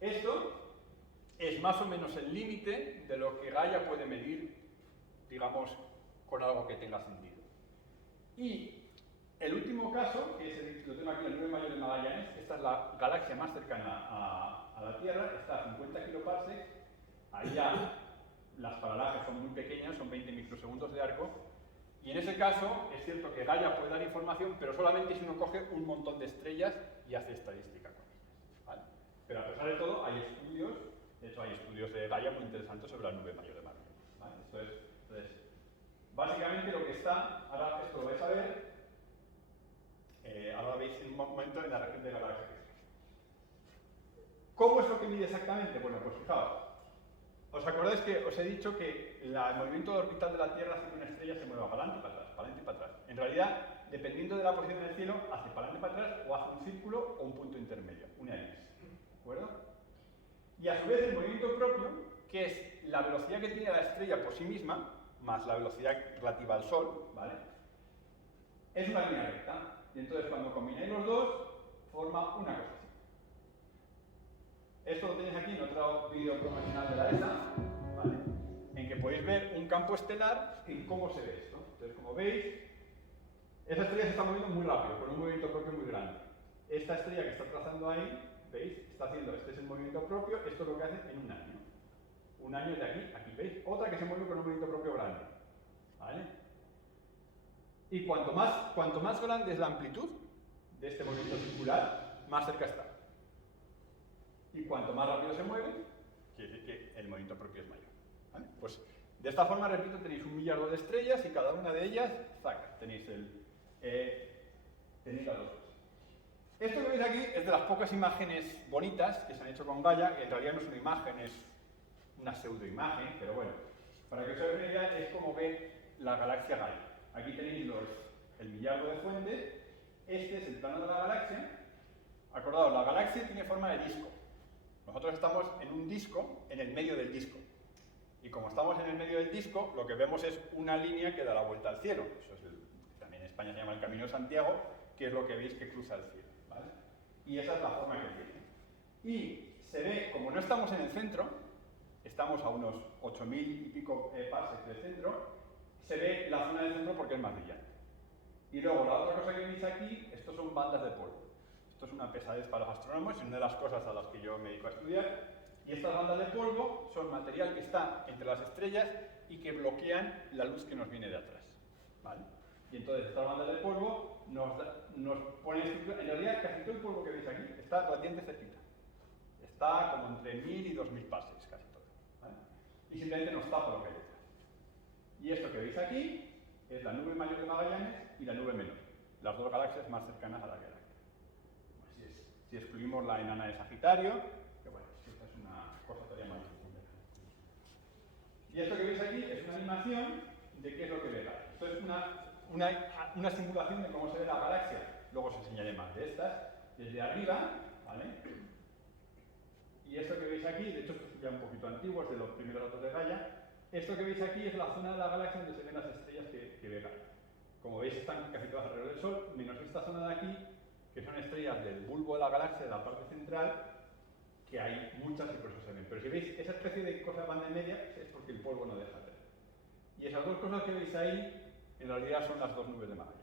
Esto es más o menos el límite de lo que Gaia puede medir, digamos, con algo que tenga sentido. Y el último caso, que es lo tengo aquí, la nube mayor de Magallanes, esta es la galaxia más cercana a la Tierra, está a 50 kiloparsecs, ahí ya las paralajes son muy pequeñas, son 20 microsegundos de arco, y en ese caso es cierto que Gaia puede dar información, pero solamente si uno coge un montón de estrellas y hace estadística con ellas, ¿vale? Pero a pesar de todo hay estudios, de hecho hay estudios de Gaia muy interesantes sobre la nube mayor de Magallanes, ¿vale? Entonces, básicamente lo que está, ahora esto lo vais a ver, ahora veis en un momento en la región de galaxias. ¿Cómo es lo que mide exactamente? Bueno, pues fijaos. ¿Os acordáis que os he dicho que el movimiento orbital de la Tierra hace que una estrella se mueva para adelante y para atrás, para adelante y para atrás? En realidad, dependiendo de la posición del cielo, hace para adelante y para atrás o hace un círculo o un punto intermedio, una elipse. ¿De acuerdo? Y a su vez el movimiento propio, que es la velocidad que tiene la estrella por sí misma, más la velocidad relativa al Sol, ¿vale? Es una línea recta. Y entonces cuando combináis los dos, forma una cosa así. Esto lo tenéis aquí en otro vídeo promocional de la ESA, ¿vale? En que podéis ver un campo estelar en cómo se ve esto. Entonces, como veis, esa estrella se está moviendo muy rápido, con un movimiento propio muy grande. Esta estrella que está trazando ahí, ¿veis? Está haciendo, este es el movimiento propio, esto es lo que hace en un año. Un año de aquí, aquí, ¿veis? Otra que se mueve con un movimiento propio grande, ¿vale? Y cuanto más grande es la amplitud de este movimiento circular, más cerca está. Y cuanto más rápido se mueve, quiere decir que el movimiento propio es mayor, ¿vale? Pues de esta forma, repito, tenéis 1 millardo de estrellas y cada una de ellas, ¡zac!, tenéis las dos. Esto que veis aquí es de las pocas imágenes bonitas que se han hecho con Gaia, que en realidad no es una imagen, es una pseudoimagen, pero bueno, para que os hagáis una idea, es como ve la galaxia Gaia. Aquí tenéis el millardo de fuentes, este es el plano de la galaxia. Acordaos, la galaxia tiene forma de disco. Nosotros estamos en un disco, en el medio del disco. Y como estamos en el medio del disco, lo que vemos es una línea que da la vuelta al cielo. Eso es también en España se llama el Camino de Santiago, que es lo que veis que cruza el cielo, ¿vale? Y esa es la forma que tiene. Y se ve, como no estamos en el centro, estamos a unos 8.000 y pico parsecs del centro, se ve la zona del centro porque es más brillante. Y luego la otra cosa que veis aquí, estos son bandas de polvo. Esto es una pesadez para los astrónomos, es una de las cosas a las que yo me dedico a estudiar. Y estas bandas de polvo son material que está entre las estrellas y que bloquean la luz que nos viene de atrás, ¿vale? Y entonces estas bandas de polvo nos ponen estructura. En realidad casi todo el polvo que veis aquí está relativamente cerquita. Está como entre 1000 y 2000 parsecs, casi todo, ¿vale? Y simplemente nos tapa lo que hay detrás. Y esto que veis aquí es la nube mayor de Magallanes y la nube menor, las dos galaxias más cercanas a la Vía Láctea. Si excluimos la enana de Sagitario, que bueno, esta es una cosa todavía más profunda. Y esto que veis aquí es una animación de qué es lo que ve Gaia. Esto es una simulación de cómo se ve la galaxia. Luego os enseñaré más de estas. Desde arriba, ¿vale? Y esto que veis aquí, de hecho esto es ya un poquito antiguo, es de los primeros datos de Gaia, esto que veis aquí es la zona de la galaxia donde se ven las estrellas que ve Gaia. Como veis están casi todas alrededor del Sol, menos esta zona de aquí, que son estrellas del bulbo de la galaxia, de la parte central, que hay muchas y por eso se ven. Pero si veis esa especie de cosa banda media, es porque el polvo no deja de ver. Y esas dos cosas que veis ahí, en realidad son las dos nubes de Magallanes.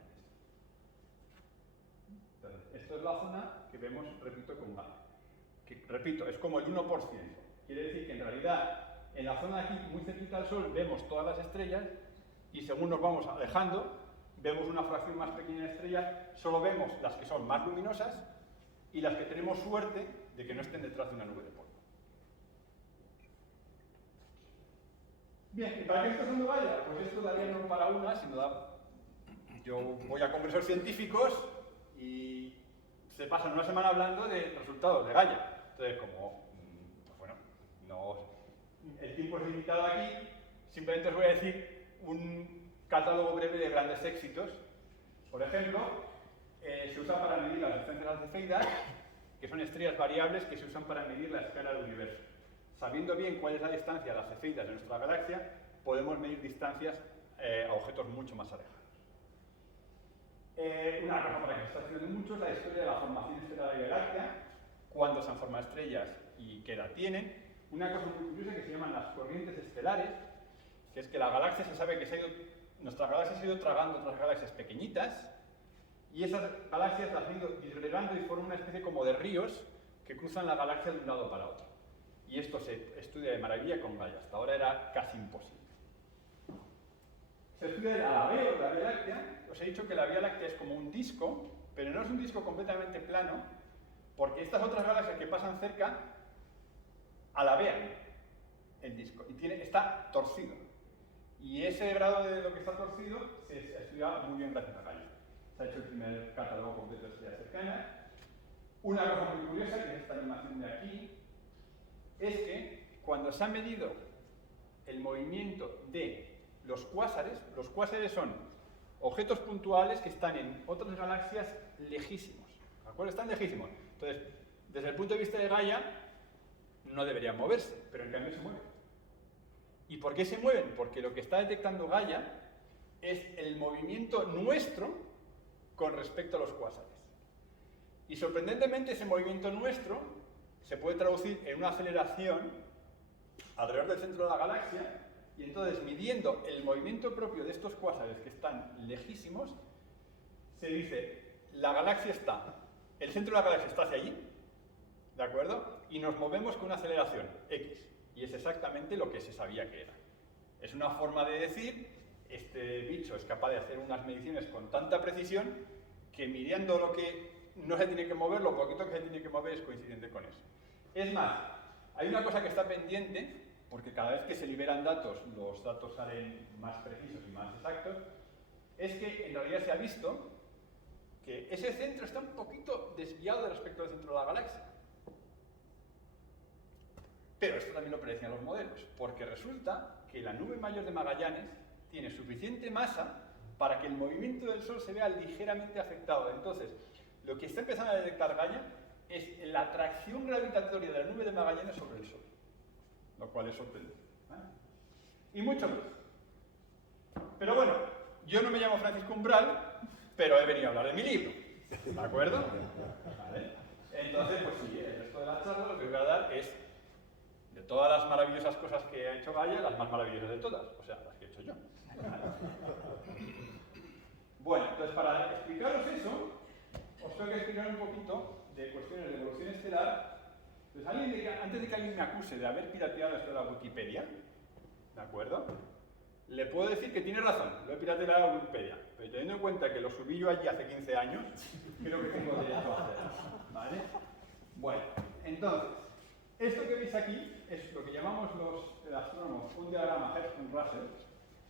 Entonces, esto es la zona que vemos, repito, con Gaia. Que, repito, es como el 1%. Quiere decir que en realidad, en la zona de aquí, muy cerquita al Sol, vemos todas las estrellas, y según nos vamos alejando, vemos una fracción más pequeña de estrellas, solo vemos las que son más luminosas y las que tenemos suerte de que no estén detrás de una nube de polvo. Bien, ¿y para qué está usando Gaia? Pues esto daría no para una, sino da... Yo voy a congresos científicos y se pasan una semana hablando de resultados de Gaia. Entonces, como, bueno, no, el tiempo es limitado aquí, simplemente os voy a decir un catálogo breve de grandes éxitos. Por ejemplo, se usa para medir las distancias de las cefeidas, que son estrellas variables que se usan para medir la escala del universo. Sabiendo bien cuál es la distancia de las cefeidas de nuestra galaxia, podemos medir distancias a objetos mucho más alejados. Una cosa para que se está haciendo mucho es la historia de la formación estelar de la galaxia, cuándo se han formado estrellas y qué edad tienen. Una cosa muy curiosa que se llaman las corrientes estelares, que es que la galaxia se sabe que nuestra galaxia se ha ido tragando otras galaxias pequeñitas, y esas galaxias las han ido disgregando y forman una especie como de ríos que cruzan la galaxia de un lado para otro. Y esto se estudia de maravilla con Gaia. Hasta ahora era casi imposible. Se estudia el alabeo de la Vía Láctea. Os he dicho que la Vía Láctea es como un disco, pero no es un disco completamente plano, porque estas otras galaxias que pasan cerca alabean el disco y está torcido. Y ese grado de lo que está torcido se estudia muy bien gracias a Gaia. Se ha hecho el primer catálogo completo de estrellas cercanas. Una cosa muy curiosa, que es esta animación de aquí, es que cuando se ha medido el movimiento de los cuásares son objetos puntuales que están en otras galaxias lejísimos. ¿De acuerdo? Están lejísimos. Entonces, desde el punto de vista de Gaia, no deberían moverse, pero en cambio se mueven. ¿Y por qué se mueven? Porque lo que está detectando Gaia es el movimiento nuestro con respecto a los cuásares. Y sorprendentemente ese movimiento nuestro se puede traducir en una aceleración alrededor del centro de la galaxia, y entonces midiendo el movimiento propio de estos cuásares que están lejísimos, se dice, el centro de la galaxia está hacia allí, ¿de acuerdo? Y nos movemos con una aceleración X. Y es exactamente lo que se sabía que era. Es una forma de decir, este bicho es capaz de hacer unas mediciones con tanta precisión que midiendo lo que no se tiene que mover, lo poquito que se tiene que mover es coincidente con eso. Es más, hay una cosa que está pendiente, porque cada vez que se liberan datos, los datos salen más precisos y más exactos, es que en realidad se ha visto que ese centro está un poquito desviado respecto al centro de la galaxia. Pero esto también lo predecían los modelos, porque resulta que la nube mayor de Magallanes tiene suficiente masa para que el movimiento del Sol se vea ligeramente afectado. Entonces, lo que está empezando a detectar Gaia es la atracción gravitatoria de la nube de Magallanes sobre el Sol, lo cual es sorprendente. Y mucho más. Pero bueno, yo no me llamo Francisco Umbral, pero he venido a hablar de mi libro, ¿de acuerdo? ¿Vale? Entonces, pues sí, el resto de la charla lo que voy a dar es de todas las maravillosas cosas que ha hecho Gaia, las más maravillosas de todas, o sea, las que he hecho yo. Bueno, entonces para explicaros eso, os tengo que explicar un poquito de cuestiones de evolución estelar. Entonces, antes de que alguien me acuse de haber pirateado esto de la Wikipedia, ¿de acuerdo? Le puedo decir que tiene razón, lo he pirateado de la Wikipedia, pero teniendo en cuenta que lo subí yo allí hace 15 años, creo que tengo derecho a hacerlo, ¿vale? Bueno, entonces, esto que veis aquí es lo que llamamos los astrónomos un diagrama Hertzsprung-Russell,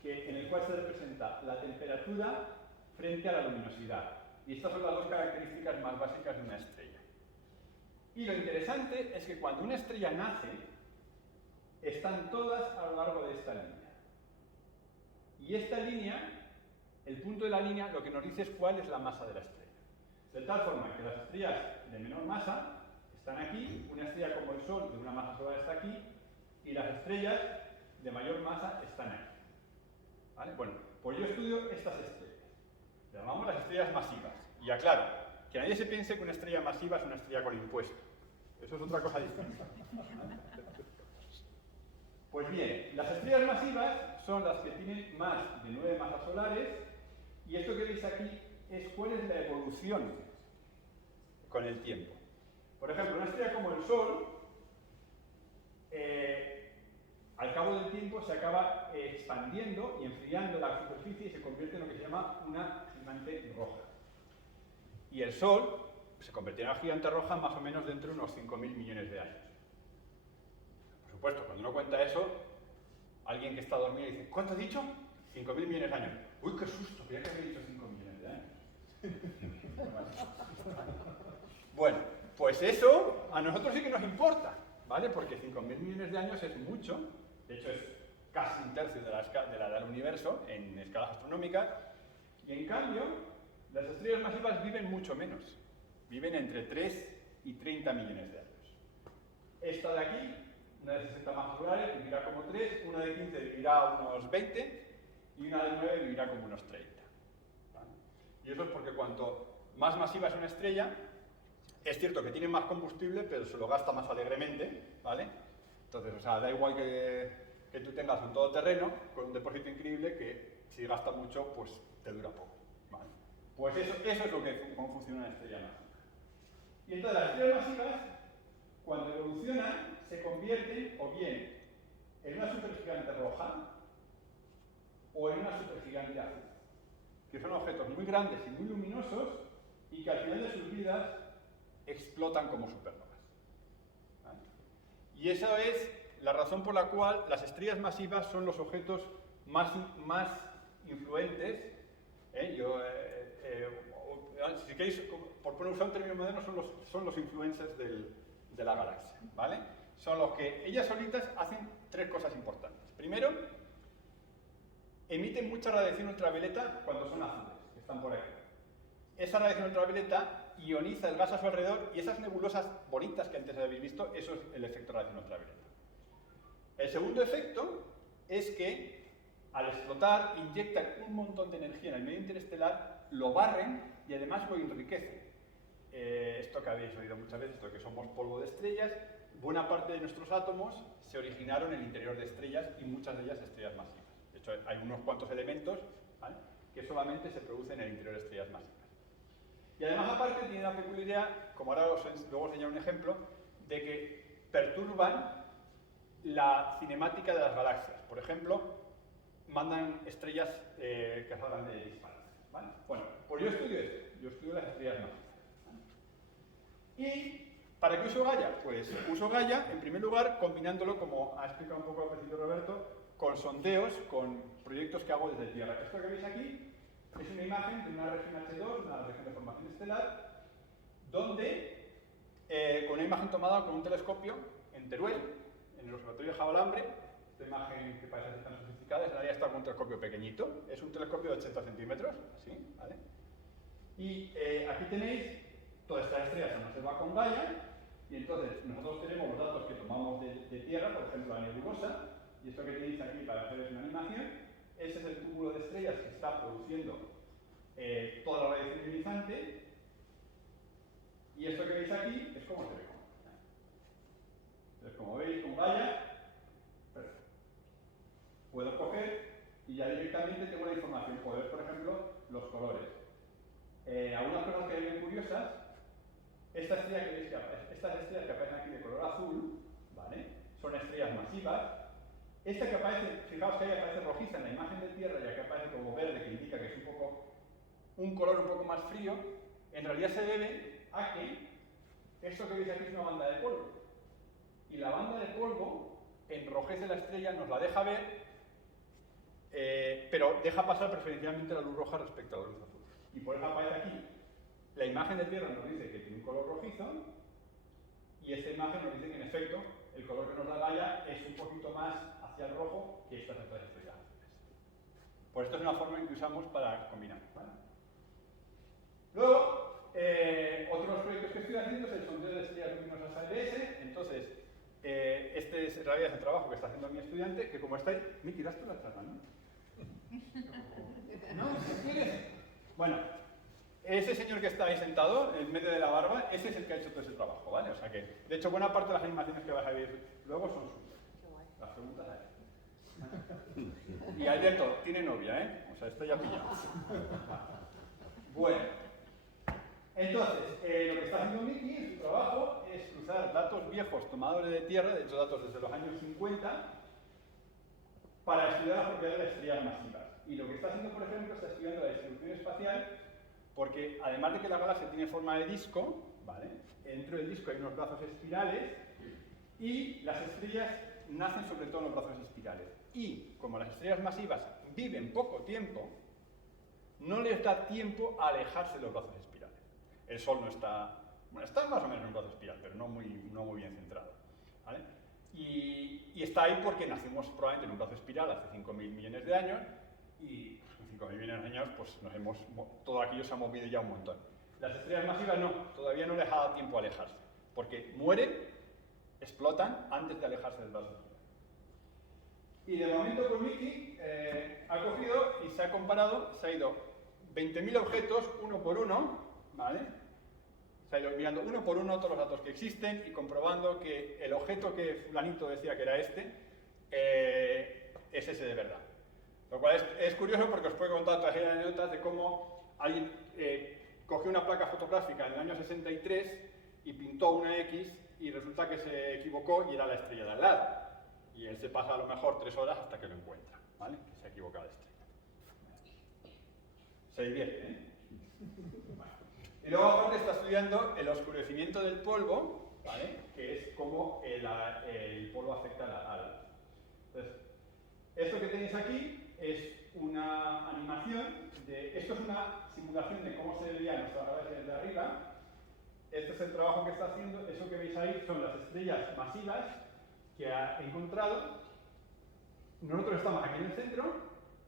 en el cual se representa la temperatura frente a la luminosidad. Y estas son las dos características más básicas de una estrella. Y lo interesante es que cuando una estrella nace, están todas a lo largo de esta línea. Y esta línea, el punto de la línea, lo que nos dice es cuál es la masa de la estrella. De tal forma que las estrellas de menor masa están aquí, una estrella como el Sol de una masa solar está aquí, y las estrellas de mayor masa están aquí. ¿Vale? Bueno, pues yo estudio estas estrellas. Las llamamos las estrellas masivas. Y aclaro, que nadie se piense que una estrella masiva es una estrella con impuesto. Eso es otra cosa distinta. Pues bien, las estrellas masivas son las que tienen más de 9 masas solares, y esto que veis aquí es cuál es la evolución con el tiempo. Por ejemplo, una estrella como el Sol, al cabo del tiempo se acaba expandiendo y enfriando la superficie y se convierte en lo que se llama una gigante roja. Y el Sol se convertirá en una gigante roja más o menos dentro de unos 5.000 millones de años. Por supuesto, cuando uno cuenta eso, alguien que está dormido dice, ¿cuánto has dicho? 5.000 millones de años. Uy, qué susto, creía que había dicho 5 millones de años. Bueno, pues eso a nosotros sí que nos importa, ¿vale? Porque 5.000 millones de años es mucho, de hecho es casi un tercio de la edad del universo en escalas astronómicas, y en cambio las estrellas masivas viven mucho menos, viven entre 3 y 30 millones de años. Esta de aquí, una de 60 masas solares, vivirá como 3, una de 15 vivirá unos 20 y una de 9 vivirá como unos 30. ¿Vale? Y eso es porque cuanto más masiva es una estrella, es cierto que tiene más combustible, pero se lo gasta más alegremente, ¿vale? Entonces, o sea, da igual que tú tengas un todoterreno con un depósito increíble que si gasta mucho, pues te dura poco, ¿vale? Pues eso es lo que, cómo funciona una estrella masiva. Y entonces las estrellas masivas, cuando evolucionan, se convierten o bien en una supergigante roja o en una supergigante azul, que son objetos muy grandes y muy luminosos y que al final de sus vidas explotan como supernovas. ¿Vale? Y esa es la razón por la cual las estrellas masivas son los objetos más influentes. Si queréis, por poner usar un término moderno, son los influencers de la galaxia, ¿vale? Son los que ellas solitas hacen 3 cosas importantes. Primero, emiten mucha radiación ultravioleta cuando son azules, que están por aquí. Esa radiación ultravioleta ioniza el gas a su alrededor y esas nebulosas bonitas que antes habéis visto, eso es el efecto radiación ultravioleta. El segundo efecto es que al explotar inyectan un montón de energía en el medio interestelar, lo barren y además lo enriquecen. Esto que habéis oído muchas veces, esto que somos polvo de estrellas, buena parte de nuestros átomos se originaron en el interior de estrellas y muchas de ellas estrellas masivas. De hecho, hay unos cuantos elementos, ¿vale?, que solamente se producen en el interior de estrellas masivas. Y además, aparte, tiene la peculiaridad, como ahora luego os enseñaré un ejemplo, de que perturban la cinemática de las galaxias. Por ejemplo, mandan estrellas que salgan de disparar, ¿vale? Bueno, pues yo estudio esto, yo estudio las estrellas masivas. ¿Y para qué uso Gaia? Pues uso Gaia, en primer lugar, combinándolo, como ha explicado un poco al principio Roberto, con sondeos, con proyectos que hago desde Tierra. Esto que veis aquí es una imagen de una región H2, una región de formación estelar, donde, con una imagen tomada con un telescopio en Teruel, en el observatorio de Jabalambre, esta imagen que parece tan sofisticada, en realidad está con un telescopio pequeñito, es un telescopio de 80 centímetros, así, ¿vale? Y aquí tenéis todas estas estrellas se observa con Gaia, y entonces nosotros tenemos los datos que tomamos de Tierra, por ejemplo la nebulosa, y esto que tenéis aquí para haceros una animación, ese es el cúmulo de estrellas que está produciendo toda la radiación ionizante, y esto que veis aquí es como se ve. Entonces, como veis con Gaia, puedo coger y ya directamente tengo la información. Puedo ver, por ejemplo, los colores. Algunas cosas que hay bien curiosas, estas estrellas que aparecen aquí de color azul, ¿vale?, son estrellas masivas. Esta que aparece, fijaos que ahí aparece rojiza en la imagen de Tierra y aquí aparece como verde, que indica que es un color un poco más frío, en realidad se debe a que esto que veis aquí es una banda de polvo. Y la banda de polvo enrojece la estrella, nos la deja ver, pero deja pasar preferencialmente la luz roja respecto a la luz azul. Y por eso aparece aquí. La imagen de Tierra nos dice que tiene un color rojizo, y esta imagen nos dice que en efecto el color que nos da Gaia es un poquito más hacia el rojo que estas otras estrellas azules. Pues esto es una forma en que usamos para combinar, ¿vale? Luego, otros proyectos que estoy haciendo es el sondeo de estrellas luminosas ALS. Entonces, este es en realidad el trabajo que está haciendo mi estudiante, que como estáis... Miki, das tú la charla, ¿no? ¿No? ¿Quieres? Bueno, ese señor que está ahí sentado, en medio de la barba, ese es el que ha hecho todo ese trabajo, ¿vale? O sea que, de hecho, buena parte de las animaciones que vas a ver luego son suyas. Las preguntas ahí. Y Alberto, tiene novia, ¿eh? O sea, estoy ya pillado. Bueno, entonces, lo que está haciendo Miki en su trabajo es cruzar datos viejos tomadores de tierra, de hecho datos desde los años 50, para estudiar las propiedades de las estrellas masivas. Y lo que está haciendo, por ejemplo, está estudiando la distribución espacial, porque además de que la galaxia tiene forma de disco, ¿vale? Dentro del disco hay unos brazos espirales, y las estrellas nacen sobre todo en los brazos espirales. Y como las estrellas masivas viven poco tiempo, no les da tiempo a alejarse de los brazos espirales. El Sol no está... Bueno, está más o menos en un brazo espiral, pero no muy bien centrado, ¿vale? Y está ahí porque nacimos probablemente en un brazo espiral hace 5.000 millones de años, y en 5.000 millones de años pues todo aquello se ha movido ya un montón. Las estrellas masivas no, todavía no les ha dado tiempo a alejarse, porque mueren, explotan antes de alejarse del brazo espiral. Y de momento con Miki ha cogido y se ha comparado, se ha ido 20.000 objetos uno por uno, ¿vale? Se ha ido mirando uno por uno todos los datos que existen y comprobando que el objeto que fulanito decía que era este es ese de verdad. Lo cual es curioso porque os puedo contar otras anécdotas de cómo alguien cogió una placa fotográfica en el año 63 y pintó una X y resulta que se equivocó y era la estrella de al lado. Y él se pasa a lo mejor 3 horas hasta que lo encuentra, ¿vale? Que se ha equivocado de estrella. Se divierte, ¿eh? Bueno. Y luego aparte está estudiando el oscurecimiento del polvo, ¿vale? Que es cómo el polvo afecta a la... Entonces, esto que tenéis aquí es una animación de... Esto es una simulación de cómo se vería nuestra galaxia desde arriba. Este es el trabajo que está haciendo. Eso que veis ahí son las estrellas masivas que ha encontrado. Nosotros estamos aquí en el centro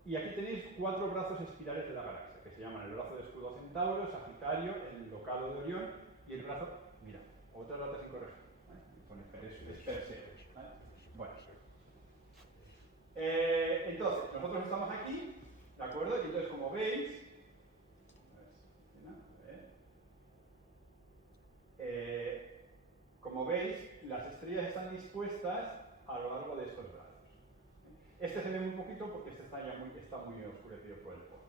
y aquí tenéis 4 brazos espirales de la galaxia, que se llaman el brazo de escudo Centauro, Sagitario, el locado de Orión y el brazo... Mira, otra data sin corregir. Pone Perseo. ¿Vale? Bueno. Entonces, nosotros estamos aquí, ¿de acuerdo? Y entonces, como veis... como veis, las estrellas están dispuestas a lo largo de estos brazos. Este se ve muy poquito porque este está muy oscurecido por el polvo.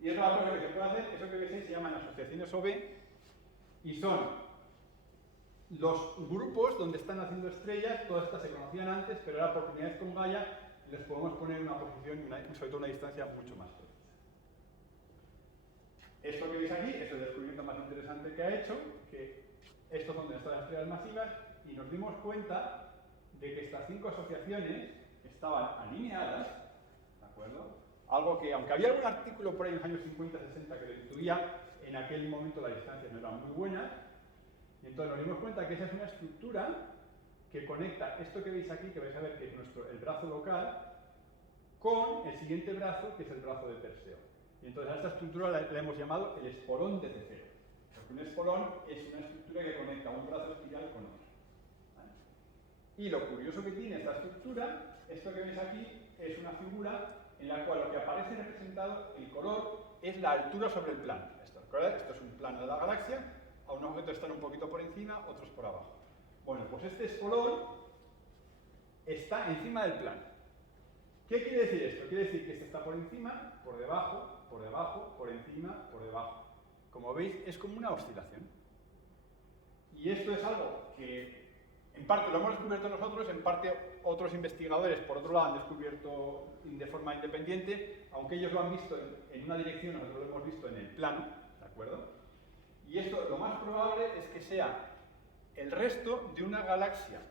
Y otra cosa que se puede hacer, eso que veis ahí se llaman asociaciones OB, y son los grupos donde están haciendo estrellas. Todas estas se conocían antes, pero ahora por primera vez con Gaia les podemos poner una posición y sobre todo una distancia mucho más precisa. Esto que veis aquí es el descubrimiento más interesante que ha hecho, que estos son donde están las estrellas masivas, y nos dimos cuenta de que estas 5 asociaciones estaban alineadas, ¿de acuerdo? Algo que, aunque había algún artículo por ahí en los años 50-60 que lo intuía, en aquel momento las distancias no eran muy buenas, y entonces nos dimos cuenta que esa es una estructura que conecta esto que veis aquí, que vais a ver que es el brazo local, con el siguiente brazo, que es el brazo de Perseo. Y entonces a esta estructura la hemos llamado el esporón de Cefeo. Porque un esporón es una estructura que conecta un brazo espiral con otro. ¿Vale? Y lo curioso que tiene esta estructura, esto que veis aquí, es una figura en la cual lo que aparece representado, el color, es la altura sobre el plano. Esto es un plano de la galaxia, a unos objetos están un poquito por encima, otros por abajo. Bueno, pues este esporón está encima del plano. ¿Qué quiere decir esto? Quiere decir que este está por encima, por debajo, por encima, por debajo. Como veis, es como una oscilación. Y esto es algo que, en parte lo hemos descubierto nosotros, en parte otros investigadores, por otro lado, han descubierto de forma independiente, aunque ellos lo han visto en una dirección, nosotros lo hemos visto en el plano, ¿de acuerdo? Y esto, lo más probable es que sea el resto de una galaxia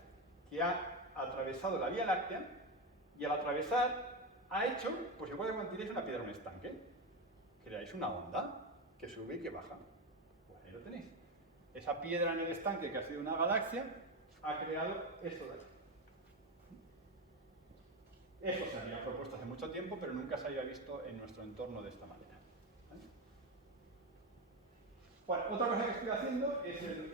que ha atravesado la Vía Láctea, y al atravesar ha hecho, pues igual que cuando tiréis una piedra en un estanque, creáis una onda que sube y que baja. Pues ahí lo tenéis. Esa piedra en el estanque que ha sido una galaxia ha creado esto de aquí. Esto se había propuesto hace mucho tiempo, pero nunca se había visto en nuestro entorno de esta manera. ¿Vale? Bueno, otra cosa que estoy haciendo es el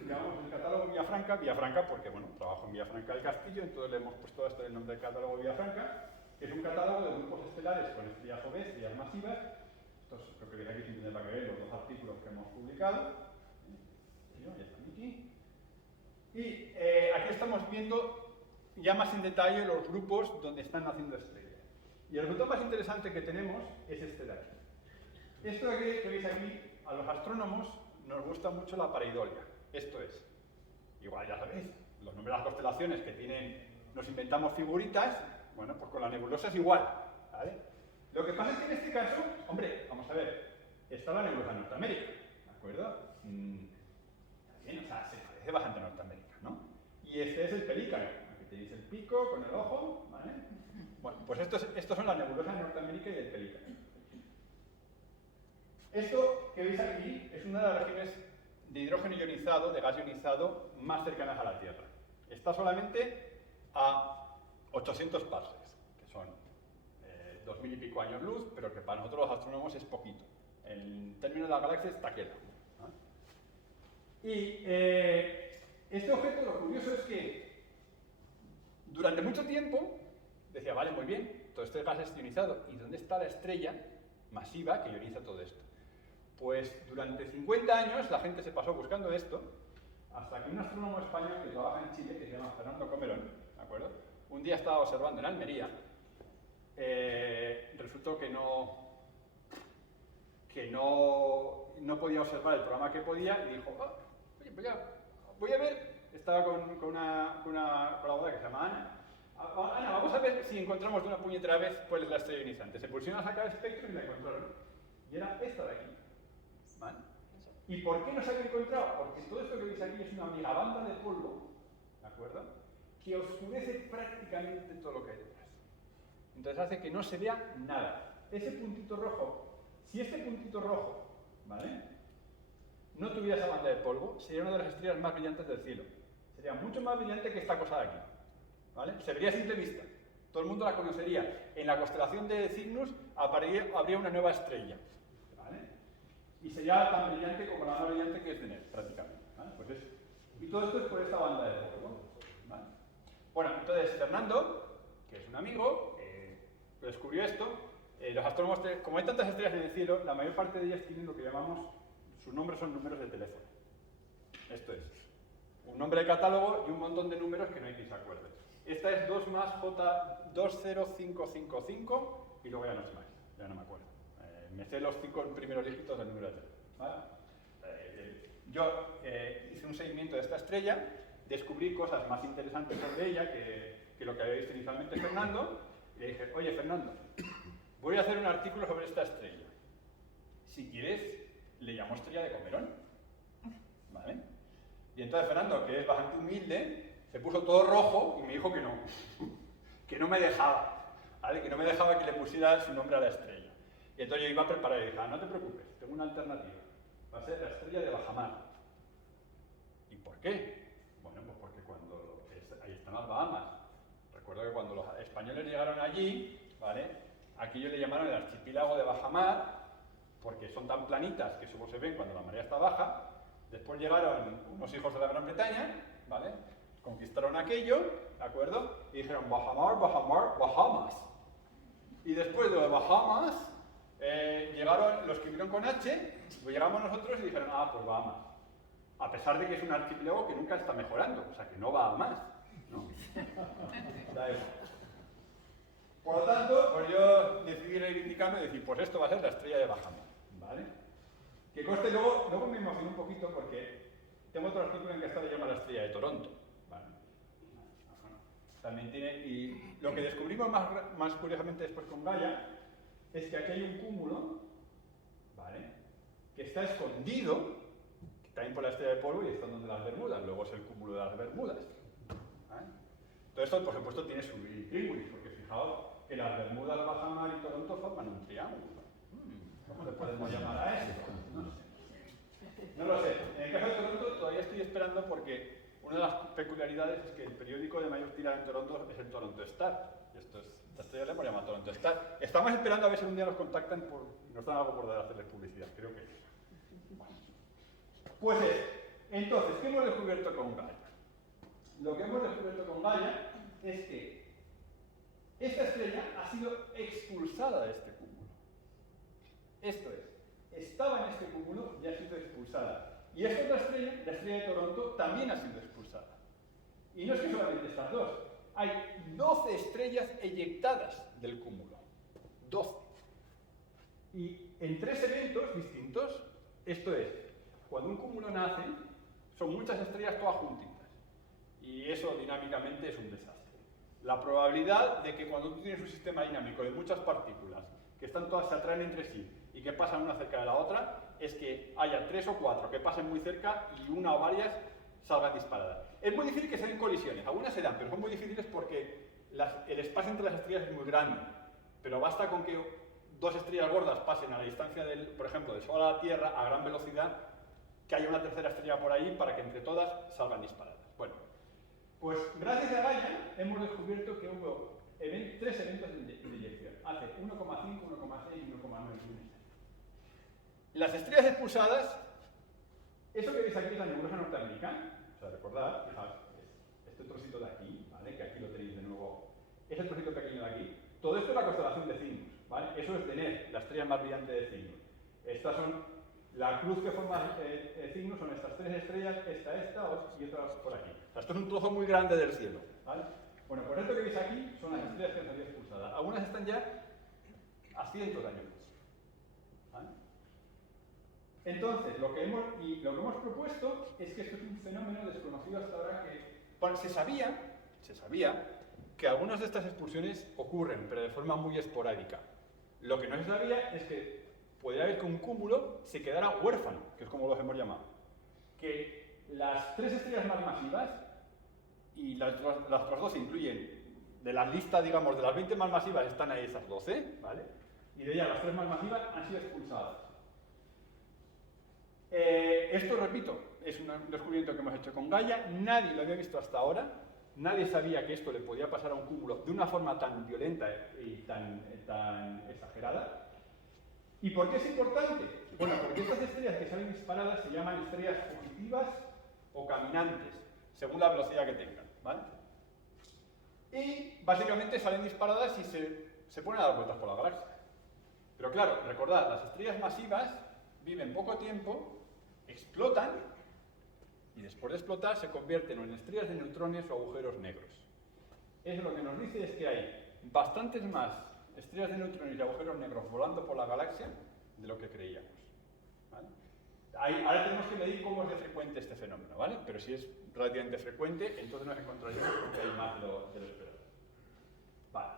catálogo Villafranca, porque bueno, trabajo en Villafranca del Castillo, entonces le hemos puesto a esto el nombre del catálogo Villafranca, que es un catálogo de grupos estelares con estrellas OB, estrellas masivas. Esto creo que viene aquí simplemente para que veáis los 2 artículos que hemos publicado. Ya están aquí. Y aquí estamos viendo ya más en detalle los grupos donde están naciendo estrellas. Y el resultado más interesante que tenemos es este de aquí. Esto de aquí, que veis aquí, a los astrónomos nos gusta mucho la pareidolia. Esto es, igual ya sabéis, los nombres de las constelaciones que tienen, nos inventamos figuritas, bueno, pues con la nebulosa es igual, ¿vale? Lo que pasa es que en este caso, hombre, vamos a ver, está la nebulosa en Norteamérica, ¿de acuerdo? También, o sea, se parece bastante a Norteamérica, ¿no? Y este es el pelícano, aquí tenéis el pico con el ojo, ¿vale? Bueno, pues estos son las nebulosas de Norteamérica y el pelícano. Esto que veis aquí es una de las regiones de hidrógeno ionizado, de gas ionizado, más cercanas a la Tierra. Está solamente a 800 parsecs, que son 2000 y pico años luz, pero que para nosotros los astrónomos es poquito. En términos de la galaxia es taquela. ¿No? Y este objeto, lo curioso es que durante mucho tiempo decía, vale, muy bien, todo este gas es ionizado, ¿y dónde está la estrella masiva que ioniza todo esto? Pues durante 50 años la gente se pasó buscando esto, hasta que un astrónomo español que trabaja en Chile, que se llama Fernando Comerón, ¿de acuerdo? Un día estaba observando en Almería, resultó que no podía observar el programa que podía y dijo, oye, voy a ver, estaba con una colaboradora que se llama Ana, Ana, vamos a ver si encontramos de una puñetera vez cuál es la estrella ionizante. Se pusieron a sacar espectros y la encontraron. Y era esta de aquí. ¿Vale? ¿Y por qué no se había encontrado? Porque todo esto que veis aquí es una megabanda de polvo, ¿de acuerdo? Que oscurece prácticamente todo lo que hay detrás. Entonces hace que no se vea nada. Ese puntito rojo, si este puntito rojo, ¿vale?, no tuviera esa banda de polvo, sería una de las estrellas más brillantes del cielo. Sería mucho más brillante que esta cosa de aquí. ¿Vale? Se vería a simple vista. Todo el mundo la conocería. En la constelación de Cygnus habría una nueva estrella. ¿Vale? Y sería tan brillante como la más brillante que es Deneb, prácticamente. ¿Vale? Pues y todo esto es por esta banda de polvo. ¿Vale? Bueno, entonces Fernando, que es un amigo, descubrió esto. Los astrónomos, como hay tantas estrellas en el cielo, la mayor parte de ellas tienen lo que llamamos, sus nombres son números de teléfono. Esto es un nombre de catálogo y un montón de números que no hay quien se acuerde. Esta es 2 más J20555 y luego ya no sé más, ya no me acuerdo. Me sé los 5 primeros dígitos del número de teléfono. ¿Vale? Yo hice un seguimiento de esta estrella, descubrí cosas más interesantes sobre ella que lo que había visto inicialmente Fernando, y le dije, oye Fernando, voy a hacer un artículo sobre esta estrella. Si quieres, le llamo estrella de Comerón. ¿Vale? Y entonces Fernando, que es bastante humilde, se puso todo rojo y me dijo que no, que no me dejaba, ¿vale? Que no me dejaba que le pusiera su nombre a la estrella. Y entonces yo iba a preparar y dije, no te preocupes, tengo una alternativa, va a ser la estrella de bajamar. ¿Y por qué? Bueno, pues porque ahí están las Bahamas. Recuerdo que cuando los españoles llegaron allí, ¿vale?, aquello le llamaron el archipiélago de bajamar, porque son tan planitas que solo se ven cuando la marea está baja. Después llegaron unos hijos de la Gran Bretaña, ¿vale?, conquistaron aquello, ¿de acuerdo? Y dijeron Bajamar, Bajamar, Bahamas. Y después de los Bahamas, llegaron los que vivieron con H, pues llegamos nosotros y dijeron, pues Bahamas. A pesar de que es un archipiélago que nunca está mejorando, o sea que no va a más, ¿no? Da igual. Por lo tanto, pues yo decidí reivindicarme y decir, pues esto va a ser la estrella de Bajamar, ¿vale? Que conste, luego me emocioné un poquito porque tengo otro artículo en que esta le llama la estrella de Toronto. También tiene, y lo que descubrimos más curiosamente después con Gaia es que aquí hay un cúmulo, ¿vale?, que está escondido, que también por la estrella de polvo y está donde las Bermudas, luego es el cúmulo de las Bermudas. ¿Vale? Todo esto, por supuesto, tiene su intríngulis, porque fijaos que las Bermudas, Bajamar y Toronto forman un triángulo. ¿Cómo le podemos llamar a esto? No lo sé. En el caso de Toronto todavía estoy esperando porque una de las peculiaridades es que el periódico de mayor tirada en Toronto es el Toronto Star. Y esta estrella le hemos llamado Toronto Star. Estamos esperando a ver si un día nos contactan y nos dan algo por hacerles publicidad. Creo que sí. Bueno. Pues entonces, ¿qué hemos descubierto con Gaia? Lo que hemos descubierto con Gaia es que esta estrella ha sido expulsada de este cúmulo. Esto es, estaba en este cúmulo y ha sido expulsada. Y esta otra estrella, la estrella de Toronto, también ha sido expulsada. Y no es que solamente estas dos, hay 12 estrellas eyectadas del cúmulo. 12. Y en 3 eventos distintos, esto es, cuando un cúmulo nace, son muchas estrellas todas juntitas. Y eso dinámicamente es un desastre. La probabilidad de que cuando tú tienes un sistema dinámico de muchas partículas, que están todas, se atraen entre sí y que pasan una cerca de la otra, es que haya 3 o 4 que pasen muy cerca y una o varias salgan disparadas. Es muy difícil que se den colisiones, algunas se dan, pero son muy difíciles porque el espacio entre las estrellas es muy grande. Pero basta con que 2 estrellas gordas pasen a la distancia, por ejemplo, del Sol a la Tierra a gran velocidad, que haya una tercera estrella por ahí para que entre todas salgan disparadas. Bueno, pues gracias a Gaia hemos descubierto que hubo 3 eventos de eyección. Hace 1,5, 1,6 y 1,9 millones. Las estrellas expulsadas, eso que veis aquí es la nebulosa norteamericana. O sea, recordad, fijaos, este trocito de aquí, ¿vale? Que aquí lo tenéis de nuevo, ese trocito pequeño de aquí. Todo esto es la constelación de Cygnus, ¿vale? Eso es Deneb, la estrella más brillante de Cygnus. Estas son, la cruz que forma Cygnus son estas 3 estrellas, esta y otra por aquí. O sea, esto es un trozo muy grande del cielo, ¿vale? Bueno, pues esto que veis aquí son las estrellas que han salido expulsadas. Algunas están ya a cientos de años luz, ¿vale? Entonces, lo que hemos propuesto es que esto es un fenómeno desconocido hasta ahora que se sabía que algunas de estas expulsiones ocurren, pero de forma muy esporádica. Lo que no se sabía es que podría haber que un cúmulo se quedara huérfano, que es como los hemos llamado. Que las 3 estrellas más masivas, y las otras 12 incluyen, de la lista, digamos, de las 20 más masivas están ahí esas 12, ¿vale? Y de ellas las 3 más masivas han sido expulsadas. Esto, repito, es un descubrimiento que hemos hecho con Gaia, nadie lo había visto hasta ahora, nadie sabía que esto le podía pasar a un cúmulo de una forma tan violenta y tan exagerada. ¿Y por qué es importante? Bueno, porque estas estrellas que salen disparadas se llaman estrellas fugitivas o caminantes, según la velocidad que tengan, ¿vale? Y básicamente salen disparadas y se ponen a dar vueltas por la galaxia. Pero claro, recordad, las estrellas masivas viven poco tiempo, explotan y después de explotar se convierten en estrellas de neutrones o agujeros negros. Eso lo que nos dice es que hay bastantes más estrellas de neutrones y agujeros negros volando por la galaxia de lo que creíamos, ¿vale? Ahora tenemos que medir cómo es de frecuente este fenómeno, ¿vale? Pero si es relativamente frecuente, entonces nos encontraremos con que hay más de lo esperado. Vale.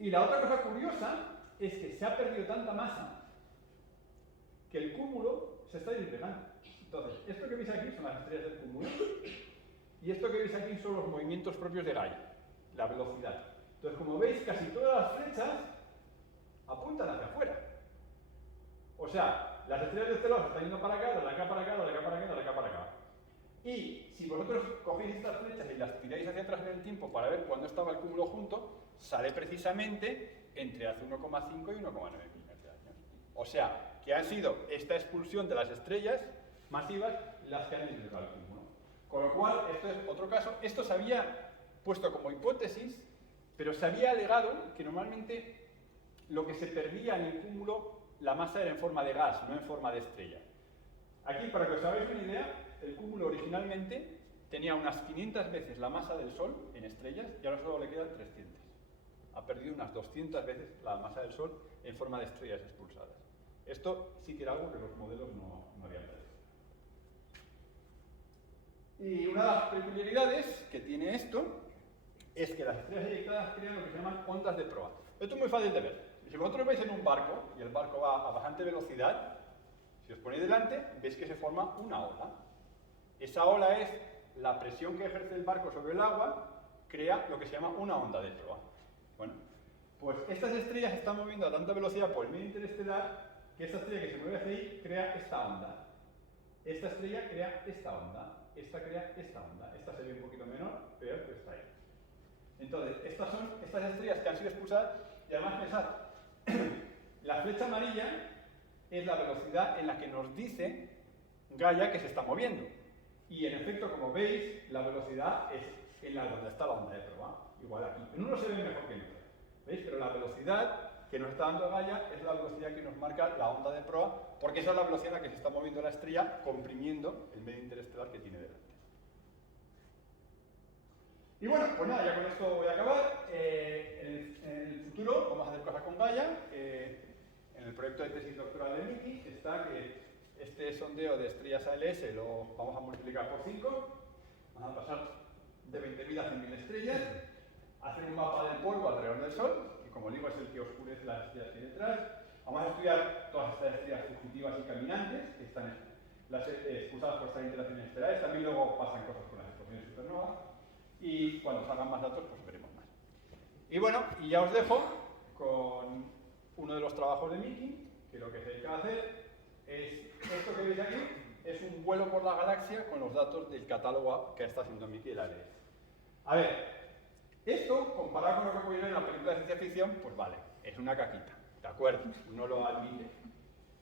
Y la otra cosa curiosa es que se ha perdido tanta masa que el cúmulo se está disgregando. Entonces, esto que veis aquí son las estrellas del cúmulo y esto que veis aquí son los movimientos propios de Gaia, la velocidad. Entonces, como veis, casi todas las flechas apuntan hacia afuera. O sea, las estrellas del cielo se están yendo para acá, de acá para acá, de acá para acá, de acá para acá. Y si vosotros cogéis estas flechas y las tiráis hacia atrás en el tiempo para ver cuándo estaba el cúmulo junto, sale precisamente entre hace 1,5 y 1,9 millones de años. O sea, que han sido esta expulsión de las estrellas masivas las que han disgregado el cúmulo. Con lo cual, esto es otro caso. Esto se había puesto como hipótesis, pero se había alegado que normalmente lo que se perdía en el cúmulo, la masa era en forma de gas, no en forma de estrella. Aquí, para que os hagáis una idea, el cúmulo originalmente tenía unas 500 veces la masa del Sol en estrellas y ahora solo le quedan 300. Ha perdido unas 200 veces la masa del Sol en forma de estrellas expulsadas. Esto sí que era algo que los modelos no habían previsto. Y una de las peculiaridades que tiene esto es que las estrellas eyectadas crean lo que se llaman ondas de proa. Esto es muy fácil de ver. Si vosotros veis en un barco y el barco va a bastante velocidad, si os ponéis delante, veis que se forma una ola. Esa ola es la presión que ejerce el barco sobre el agua, crea lo que se llama una onda de proa. Bueno, pues estas estrellas están moviendo a tanta velocidad por el medio interestelar que esta estrella que se mueve hacia ahí crea esta onda. Esta estrella crea esta onda. Esta crea esta onda. Esta se ve un poquito menor, pero está ahí. Entonces, estas son estas estrellas que han sido expulsadas y además pensad, la flecha amarilla es la velocidad en la que nos dice Gaia que se está moviendo. Y en efecto, como veis, la velocidad es en la donde está la onda de proa, igual aquí. En uno se ve mejor que en otro, ¿veis? Pero la velocidad que nos está dando Gaia es la velocidad que nos marca la onda de proa, porque esa es la velocidad en la que se está moviendo la estrella, comprimiendo el medio interestelar que tiene delante. Y bueno, pues nada, ya con esto voy a acabar. En el futuro vamos a hacer cosas con Gaia. En el proyecto de tesis doctoral de Miki está que este sondeo de estrellas ALS lo vamos a multiplicar por 5. Vamos a pasar de 20.000 a 100.000 estrellas, hacer un mapa del polvo alrededor del Sol, que como digo es el que oscurece las estrellas que hay detrás. Vamos a estudiar todas estas estrellas fugitivas y caminantes, que están expulsadas por estas interacciones estelares. También luego pasan cosas con las explosiones supernovas. Y cuando salgan más datos, pues veremos más. Y bueno, y ya os dejo con uno de los trabajos de Miki, que lo que se dedica a hacer es esto que veis aquí, es un vuelo por la galaxia con los datos del catálogo que está haciendo Miki el ALS. A ver, esto, comparado con lo que podéis ver en la película de ciencia ficción, pues vale, es una caquita, ¿de acuerdo? Uno lo admite.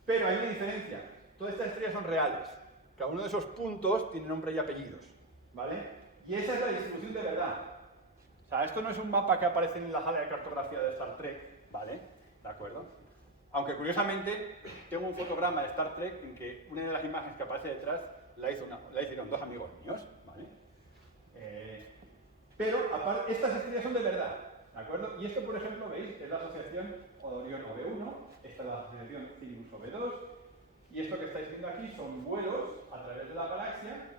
Pero hay una diferencia, todas estas estrellas son reales. Cada uno de esos puntos tiene nombre y apellidos, ¿vale? Y esa es la distribución de verdad. O sea, esto no es un mapa que aparece en la sala de cartografía de Star Trek, ¿vale? ¿De acuerdo? Aunque curiosamente tengo un fotograma de Star Trek en que una de las imágenes que aparece detrás la hicieron dos amigos míos, ¿vale? Pero aparte, estas estrellas son de verdad, ¿de acuerdo? Y esto, por ejemplo, veis, es la asociación Orión OB1, esta es la asociación Cygnus OB2, y esto que estáis viendo aquí son vuelos a través de la galaxia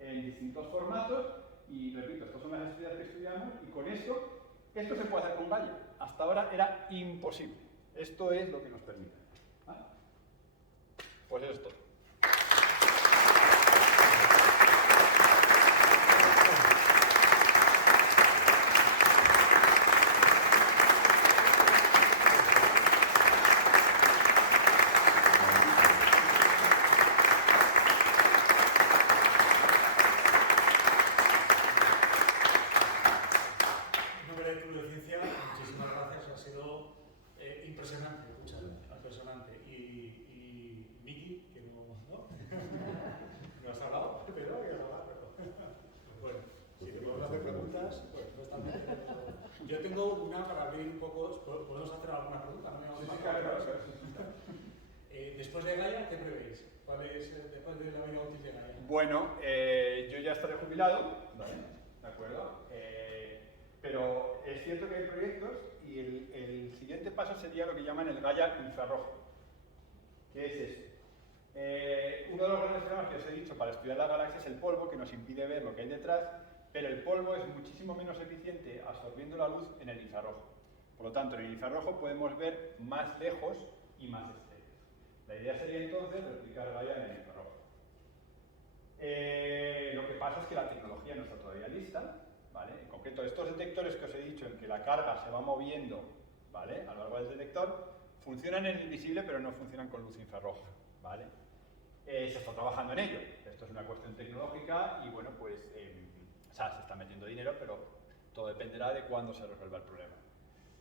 en distintos formatos, y repito, estas son las estrellas que estudiamos, y con esto se puede hacer con Gaia. Hasta ahora era imposible. Esto es lo que nos permite. ¿Vale? Pues eso es todo. Yo tengo una para abrir un poco. ¿Podemos hacer alguna pregunta? ¿No? Sí, claro. Después de Gaia, ¿qué prevéis? ¿Cuál es después de la vida útil de Gaia? Bueno, yo ya estaré jubilado, ¿vale? ¿De acuerdo? Pero es cierto que hay proyectos y el siguiente paso sería lo que llaman el Gaia infrarrojo. ¿Qué es eso? Uno de los grandes problemas que os he dicho para estudiar la galaxia es el polvo, que nos impide ver lo que hay detrás. Pero el polvo es muchísimo menos eficiente absorbiendo la luz en el infrarrojo. Por lo tanto, en el infrarrojo podemos ver más lejos y más estrellas. La idea sería entonces replicar Gaia en el infrarrojo. Lo que pasa es que la tecnología no está todavía lista, ¿vale? En concreto, estos detectores que os he dicho en que la carga se va moviendo, ¿vale?, a lo largo del detector, funcionan en el visible pero no funcionan con luz infrarroja, ¿vale? Se está trabajando en ello. Esto es una cuestión tecnológica y bueno, pues se está metiendo dinero, pero todo dependerá de cuándo se resuelva el problema.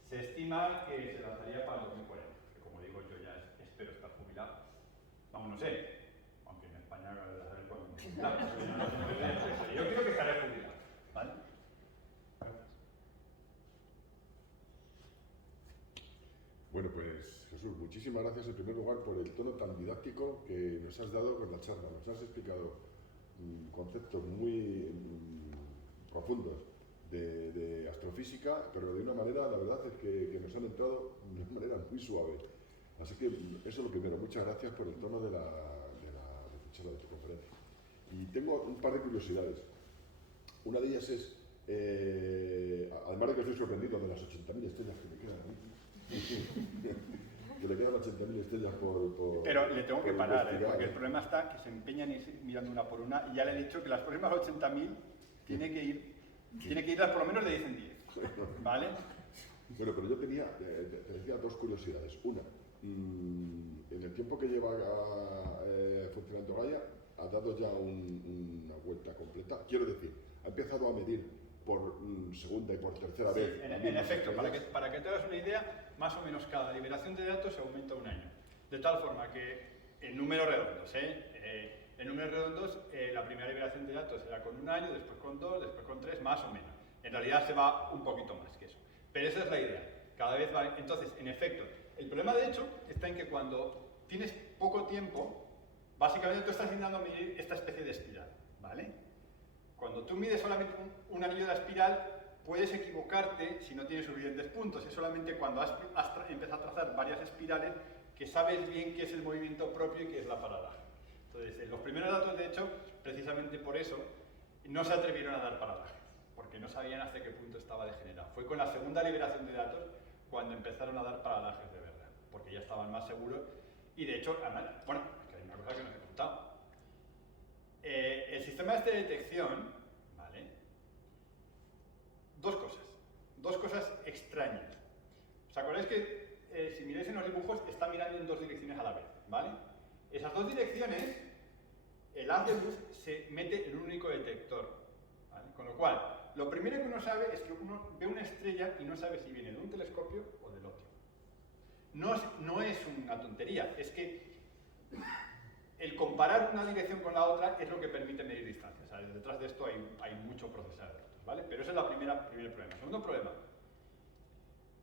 Se estima que se lanzaría para el 2040, que como digo, yo ya espero estar jubilado. Vamos, no sé, aunque en España a saber cuándo. Yo creo que estaré jubilado, ¿vale? Bueno, pues Jesús, muchísimas gracias en primer lugar por el tono tan didáctico que nos has dado con la charla. Nos has explicado conceptos muy profundos de astrofísica, pero de una manera, la verdad es que nos han entrado de una manera muy suave. Así que eso es lo primero. Muchas gracias por el tono de tu charla, de tu conferencia. Y tengo un par de curiosidades. Una de ellas es, además de que estoy sorprendido de las 80.000 estrellas que me quedan aquí, que le quedan 80.000 estrellas por Pero le tengo que parar, porque el investigar. problema está que se empeñan en ir mirando una por una, y ya le he dicho que las próximas 80.000 tiene que irlas por lo menos de 10 en 10, ¿vale? Bueno, pero yo tenía, te decía, dos curiosidades. Una, en el tiempo que lleva funcionando Gaia, ha dado ya una vuelta completa. Quiero decir, ha empezado a medir por segunda y por tercera vez. En efecto, para que te hagas una idea, más o menos cada liberación de datos se aumenta un año. De tal forma que, en números redondos, En números redondos, la primera liberación de datos era con 1 año, después con 2, después con 3, más o menos. En realidad se va un poquito más que eso. Pero esa es la idea. Cada vez va... Entonces, en efecto, el problema de hecho está en que cuando tienes poco tiempo, básicamente tú estás intentando medir esta especie de espiral, ¿vale? Cuando tú mides solamente un anillo de la espiral, puedes equivocarte si no tienes suficientes puntos. Es solamente cuando has empezado a trazar varias espirales que sabes bien qué es el movimiento propio y qué es la paralaje. Entonces, los primeros datos, de hecho, precisamente por eso, no se atrevieron a dar paralajes, porque no sabían hasta qué punto estaba degenerado. Fue con la segunda liberación de datos cuando empezaron a dar paralajes de verdad, porque ya estaban más seguros. Y de hecho, además, bueno, es que hay una cosa que no os he contado. El sistema este de detección, ¿vale? Dos cosas extrañas. ¿Os acordáis que si miráis en los dibujos está mirando en 2 direcciones a la vez, ¿vale? Esas 2 direcciones, el haz de luz se mete en un único detector, ¿vale? Con lo cual, lo primero que uno sabe es que uno ve una estrella y no sabe si viene de un telescopio o del otro. No es una tontería, es que el comparar una dirección con la otra es lo que permite medir distancias. O sea, detrás de esto hay mucho procesado de datos, ¿vale? Pero ese es el primer problema. Segundo problema,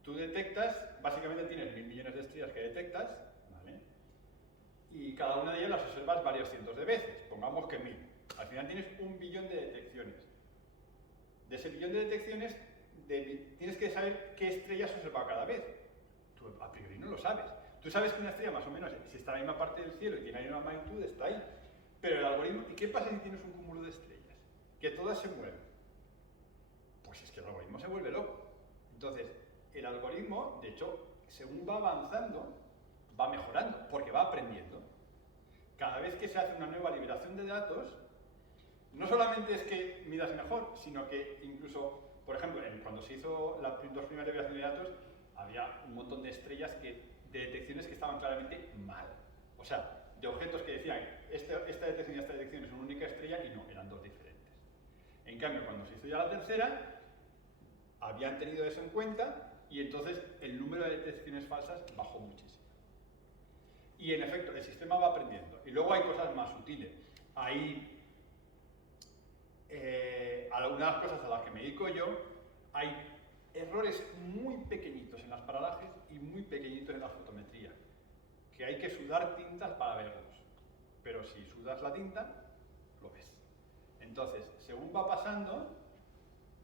tú detectas, básicamente tienes 1000 millones de estrellas que detectas, ¿vale? Y cada una de ellas las observas varios cientos de veces, pongamos que 1000. Al final tienes 1 billón de detecciones. De ese billón de detecciones, tienes que saber qué estrellas observa cada vez. Tú a priori no lo sabes. Tú sabes que una estrella más o menos, si está en la misma parte del cielo y tiene la misma magnitud, está ahí. Pero el algoritmo, ¿y qué pasa si tienes un cúmulo de estrellas? Que todas se mueven. Pues es que el algoritmo se vuelve loco. Entonces, el algoritmo, de hecho, según va avanzando, va mejorando, porque va aprendiendo. Cada vez que se hace una nueva liberación de datos, no solamente es que midas mejor, sino que incluso, por ejemplo, cuando se hizo las 2 primeras liberaciones de datos, había un montón de estrellas de detecciones que estaban claramente mal. O sea, de objetos que decían, esta detección y esta detección es una única estrella, y no, eran 2 diferentes. En cambio, cuando se hizo ya la tercera, habían tenido eso en cuenta, y entonces el número de detecciones falsas bajó muchísimo. Y en efecto, el sistema va aprendiendo. Y luego hay cosas más sutiles. Hay algunas cosas a las que me dedico yo, hay errores muy pequeñitos en las paralajes y muy pequeñitos en la fotometría, que hay que sudar tintas para verlos. Pero si sudas la tinta, lo ves. Entonces, según va pasando,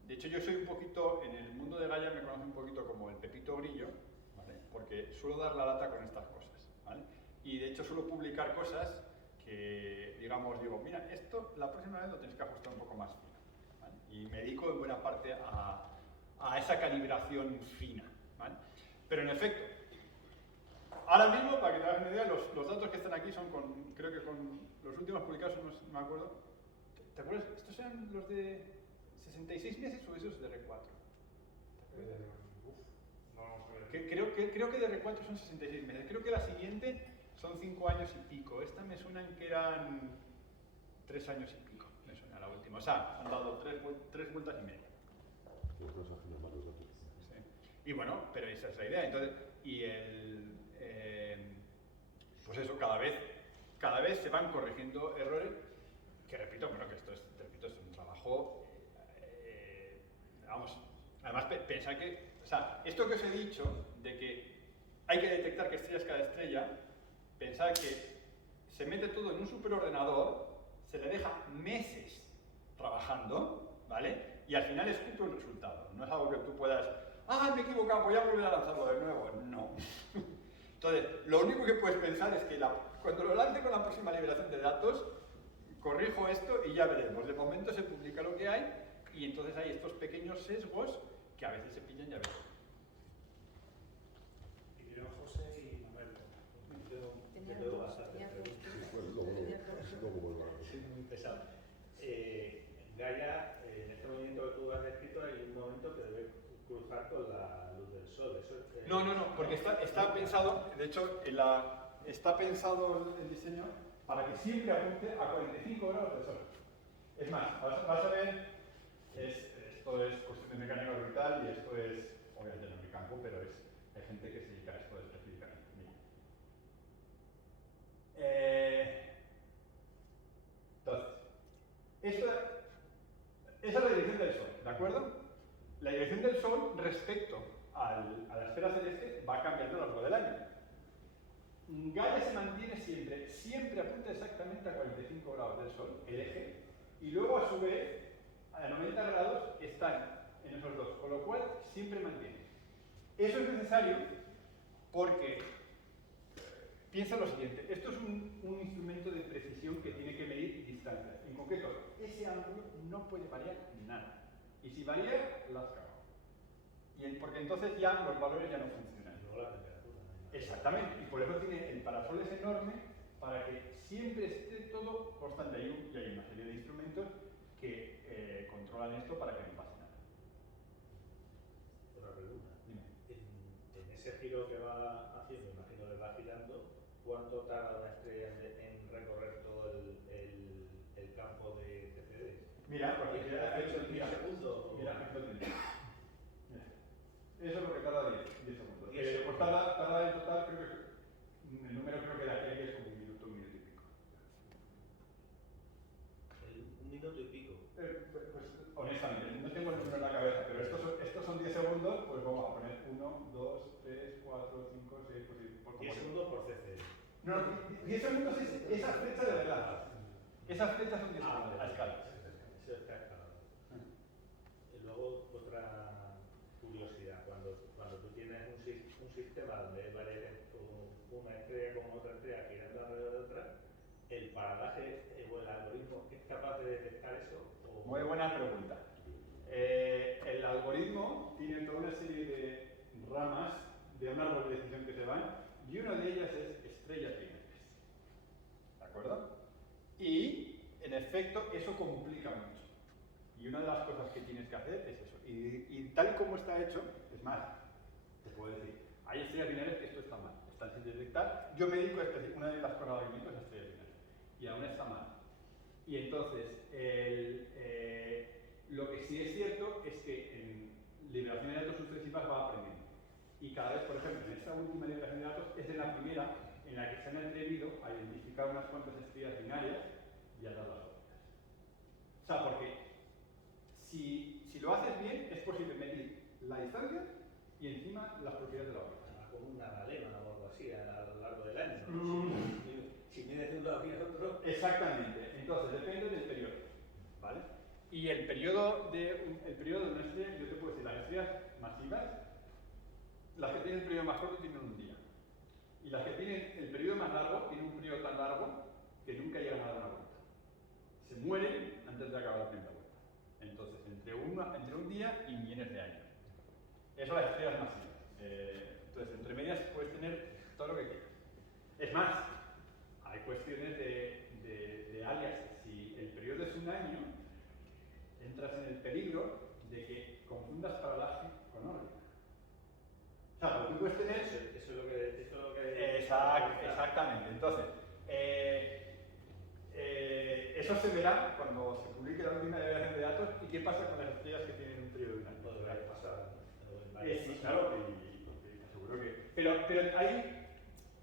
de hecho yo soy un poquito, en el mundo de Gaia me conocen un poquito como el Pepito Grillo, ¿vale? Porque suelo dar la lata con estas cosas, ¿vale? Y de hecho suelo publicar cosas que, digamos, digo, mira, esto la próxima vez lo tenéis que ajustar un poco más fino, ¿vale? Y me dedico en buena parte a esa calibración fina, ¿vale? Pero en efecto, ahora mismo, para que te hagas una idea, los datos que están aquí son creo que con los últimos publicados, no me acuerdo. ¿Te acuerdas? ¿Estos eran los de 66 meses o esos de R4? Creo que de R4 son 66 meses. Creo que la siguiente son 5 años y pico. Esta me suenan que eran 3 años y pico. Me suena la última. O sea, han dado 3 vueltas y media. Sí. Y bueno, pero esa es la idea. Entonces, pues eso, cada vez se van corrigiendo errores, que repito, bueno, que esto es un trabajo, vamos, además pensar que, o sea, esto que os he dicho, de que hay que detectar qué estrella es cada estrella, pensar que se mete todo en un superordenador, se le deja meses trabajando, ¿vale? Y al final escupe un resultado. No es algo que tú puedas, me he equivocado, voy a volver a lanzarlo de nuevo. No. Entonces, lo único que puedes pensar es que cuando lo lance con la próxima liberación de datos, corrijo esto y ya veremos. De momento se publica lo que hay y entonces hay estos pequeños sesgos que a veces se pillan, ya veremos. Y creo José y Manuel. Yo tengo bastante preguntas. Luego vuelvo a Soy muy pesado. Gaia, en este movimiento que tú has descrito, hay un momento que debe cruzar con la luz del sol. No, porque está pensado, de hecho, está pensado el diseño para que siempre apunte a 45 grados de sol. Es más, vas a ver, esto es cuestión de mecánica orbital y esto es, obviamente no en mi campo, pero hay gente que se dedica a esto específicamente. respecto a la esfera celeste va cambiando a lo largo del año. Gaia se mantiene siempre apunta exactamente a 45 grados del Sol, el eje, y luego a su vez a 90 grados están en esos dos, con lo cual siempre mantiene. Eso es necesario porque, piensa lo siguiente, esto es un instrumento de precisión que tiene que medir distancias. En concreto, ese ángulo no puede variar nada. Y si varía, las cago. Porque entonces ya los valores ya no funcionan. Luego la temperatura. Exactamente, y por eso tiene el parasol es enorme para que siempre esté todo constante. Y hay una serie de instrumentos que controlan esto para que no pase nada. Otra pregunta. Dime. En ese giro que va haciendo, imagino que va girando, ¿cuánto tarda una estrella en recorrer todo el campo de CCD? Mira, porque ¿Ha hecho en 10 segundos? Mira, aquí lo tienes. Mira. Eso es lo que tarda 10 segundos. 10 segundos. Pues tarda en total, creo que el número creo que de aquí es como un minuto y pico. Un minuto y pico. Pues honestamente, no tengo el número en la cabeza, pero estos son 10 segundos, pues vamos a poner 1, 2, 3, 4, 5, 6, pues sí. 10 segundos por CCD. No, 10 segundos es esa flecha de verdad. Esas flechas son 10 segundos a escala. Eso está escalado. Y luego, otra curiosidad, cuando tú tienes un sistema donde hay una estrella con otra estrella girando alrededor de otra, ¿el paralaje o el algoritmo es capaz de detectar eso? Muy buena pregunta. El algoritmo tiene toda una serie de ramas de un árbol de decisión que se van, y una de ellas es estrellas binares. ¿De acuerdo? Y, en efecto, eso complica mucho. Y una de las cosas que tienes que hacer es eso. Y tal y como está hecho, es más, te puedo decir, hay estrellas binares que esto está mal, están sin detectar. Yo me dedico a una de las cosas que me dedico es a estrellas binares, y aún está mal. Y entonces, lo que sí es cierto es que en liberación de datos sucesivas va aprendiendo. Y cada vez, por ejemplo, en esta última liberación de datos es en la primera en la que se han atrevido a identificar unas cuantas estrellas binarias y a dar las órbitas. O sea, porque si lo haces bien, es posible medir la distancia y encima las propiedades de la órbita. Como una balena o algo así a lo largo del año. ¿No? Si mides de un lado y de otro. Exactamente. Entonces, depende del periodo. ¿Vale? Y el periodo de una estrella, yo te puedo decir, las estrellas masivas, las que tienen el periodo más corto tienen un día. Y las que tienen el periodo más largo tienen un periodo tan largo que nunca llegan a dar una vuelta. Se mueren antes de acabar la primera vuelta. Entonces, entre un día y millones de años. Eso las estrellas masivas. Entonces, entre medias puedes tener todo lo que quieras. Es más, hay cuestiones de alias. Si el periodo es un año, entras en el peligro de que confundas paralaje con órbita. O sea, porque tú puedes tener... Eso es lo que Exactamente. Entonces, eso se verá cuando se publique la última liberación de datos y qué pasa con las estrellas que tienen un periodo de un año. No debería pasar. Sí, claro, y te aseguro que... Pero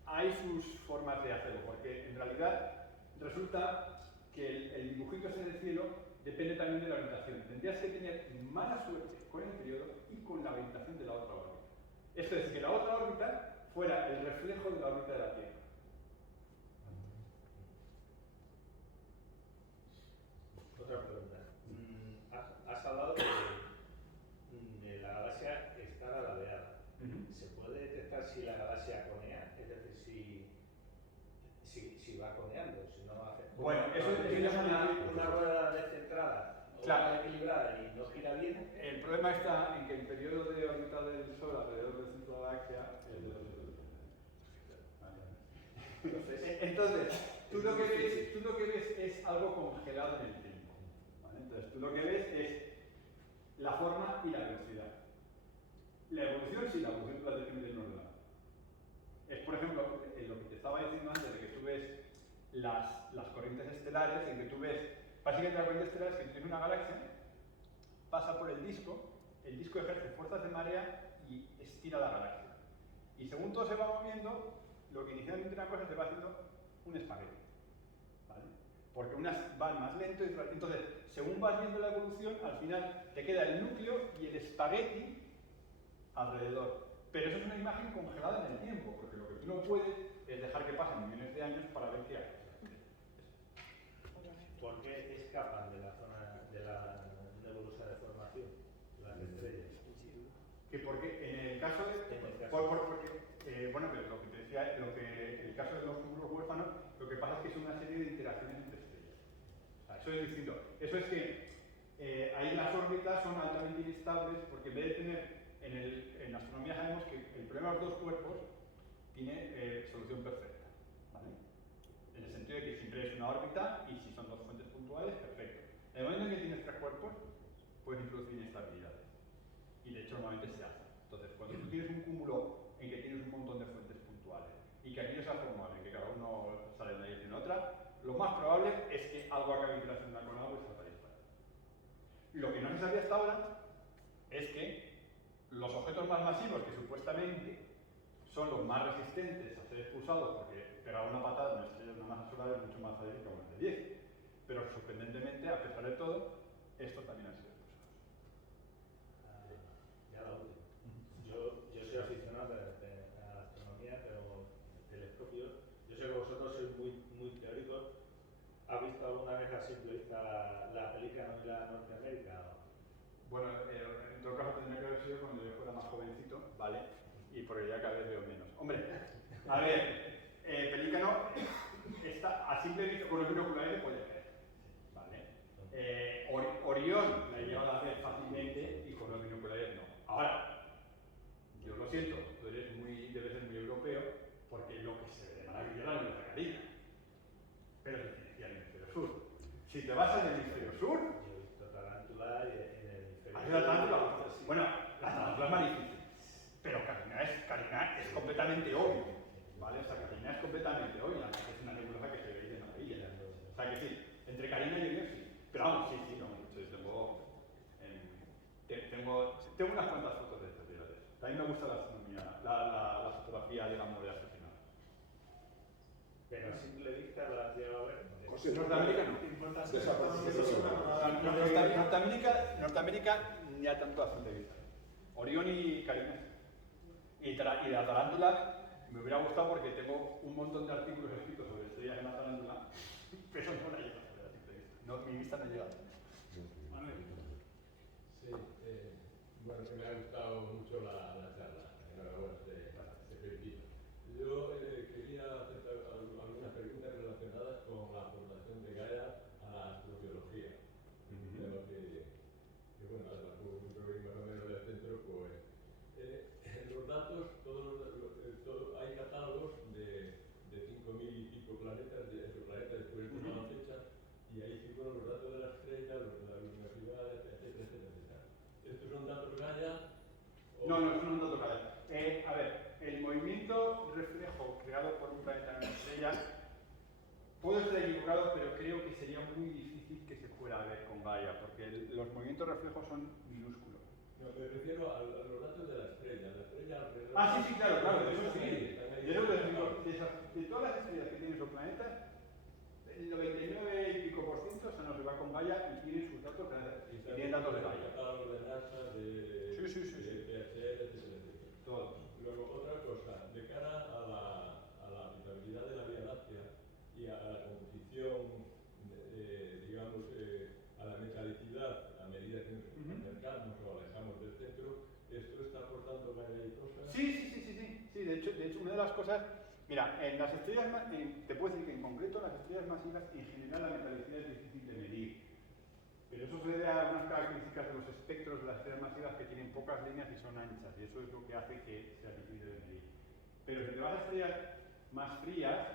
hay sus formas de hacerlo, porque en realidad resulta que el dibujito ese del cielo depende también de la orientación. Tendrías que tener mala suerte con el periodo y con la orientación de la otra órbita. Esto es, que la otra órbita fuera el reflejo de la órbita de la Tierra. Otra pregunta. Has hablado de la galaxia está alabeada. ¿Se puede detectar si la galaxia conea? Es decir, si va coneando, si no hace... Bueno, eso tienes es una rueda descentrada o claro, equilibrada y no gira bien. El problema está en que el periodo de órbita del Sol alrededor del centro de la galaxia es de 2 Entonces, tú lo que ves es algo congelado en el tiempo. ¿Vale? Entonces, tú lo que ves es la forma y la velocidad. La evolución, sí, la evolución la depende del ordenador. Es, por ejemplo, lo que te estaba diciendo antes de que tú ves las corrientes estelares, en que tú ves, básicamente la corriente estelar es que tienes una galaxia, pasa por el disco ejerce fuerzas de marea y estira la galaxia. Y según todo se va moviendo, lo que inicialmente una cosa se va haciendo un espagueti. ¿Vale? Porque unas van más lento y otras. Entonces, según vas viendo la evolución, al final te queda el núcleo y el espagueti alrededor. Pero eso es una imagen congelada en el tiempo, porque lo que tú no puedes es dejar que pasen millones de años para ver qué hay. ¿Por qué escapan de la zona de la nebulosa de formación las estrellas? Que porque en el caso de... En el caso. Bueno, pero lo que te decía, en el caso de los cúmulos huérfanos, lo que pasa es que es una serie de interacciones entre estrellas. O sea, eso es distinto. Eso es que ahí las órbitas son altamente inestables porque en vez de tener... En astronomía sabemos que el problema de los dos cuerpos tiene solución perfecta. ¿Vale? En el sentido de que siempre es una órbita y si son dos fuentes puntuales, perfecto. En el momento en que tienes tres cuerpos, puedes introducir inestabilidades. Y de hecho normalmente se hace. Entonces, cuando tú tienes un cúmulo en que tienes un montón de fuentes puntuales y que aquello sea formable, que cada uno sale de una dirección a otra, lo más probable es que algo acabe interaccionando con algo y salga disparado. Lo que no se sabía hasta ahora es que los objetos más masivos, que supuestamente son los más resistentes a ser expulsados, porque pegar una patada en una estrella de una masa solar es mucho más fácil que una de 10. Pero sorprendentemente, a pesar de todo, estos también han sido expulsados. Ya la última. Yo soy aficionado a la astronomía, pero telescopios. Yo sé que vosotros sois muy teóricos. ¿Has visto alguna vez a simple vista la Pelícano y la Norteamérica? Bueno, en todo caso tendría que haber sido cuando yo fuera más jovencito, ¿vale? Y porque ya cada vez veo menos. Hombre, a ver, Pelícano está a simple vista con los binoculares puede ver, ¿vale? Orión la he llegado a ver fácilmente y con los binoculares no. Ahora, yo lo siento, tú debes ser muy europeo porque lo que se ve de maravilla es la nebulosa Carina. Pero te tienes que ir al hemisferio sur. Si te vas al hemisferio sur, Yo he visto tarántula en el hemisferio. ¿has visto la tarántula? Bueno, la tarántula es más difícil. Pero Carina es completamente obvio. ¿Vale? O sea, Carina es completamente obvia. Es una nebulosa que se ve de maravilla. O sea que sí, entre Carina y Orión sí. Pero vamos, sí, no. Tengo unas cuantas fotos de estas ciudades. También me gusta la astronomía, la fotografía, digamos, de astronomía. Pero a simple vista la has llegado a ver. Norteamérica no. Norteamérica ni a tanto a simple vista. Orión y Carina. Y la tarántula me hubiera gustado porque tengo un montón de artículos escritos sobre estrellas en la tarántula, pero no la he llegado a ver a simple vista. No, mi vista no llega. Manuel. Sí, bueno, que me ha gustado mucho la charla. Enhorabuena, te felicito. Yo quería hacer algunas preguntas relacionadas con la aportación de Gaia a la astrobiología. De lo que bueno, además como un problema más o menos del centro, pues los datos, hay catálogos de 5.000 y pico planetas, de exoplanetas descubiertos a la fecha, y ahí figuran los datos de la estrella, los de la luminosidad, etcétera. ¿Estos son datos Gaia? No, no son datos Gaia. A ver, el movimiento reflejo creado por un planeta en una estrella, puedo estar equivocado, pero creo que sería muy difícil que se fuera a ver con Gaia, porque los movimientos reflejos son minúsculos. No, me refiero a los datos de la estrella alrededor. Ah, sí, claro, de eso sí. Están ahí. De eso de todas las estrellas que tienen esos planetas, el 99 y pico por ciento se nos va con Gaia y tienen sus datos reales. Y tienen datos de Gaia. Catálogos de NASA, de PHR, etcétera. Todo. Luego, otra cosa, de cara a la habitabilidad de la Vía Láctea y a la composición, digamos, a la metalicidad a medida que nos acercamos o alejamos del centro, ¿esto está aportando varias cosas? Sí, de hecho, una de las cosas, mira, en las estrellas, te puedo decir que en concreto las estrellas masivas, en general la metalicidad es difícil de medir. Pero eso se debe a algunas características de los espectros de las estrellas masivas que tienen pocas líneas y son anchas, y eso es lo que hace que sea difícil de medir. Pero si te vas a estrellas más frías,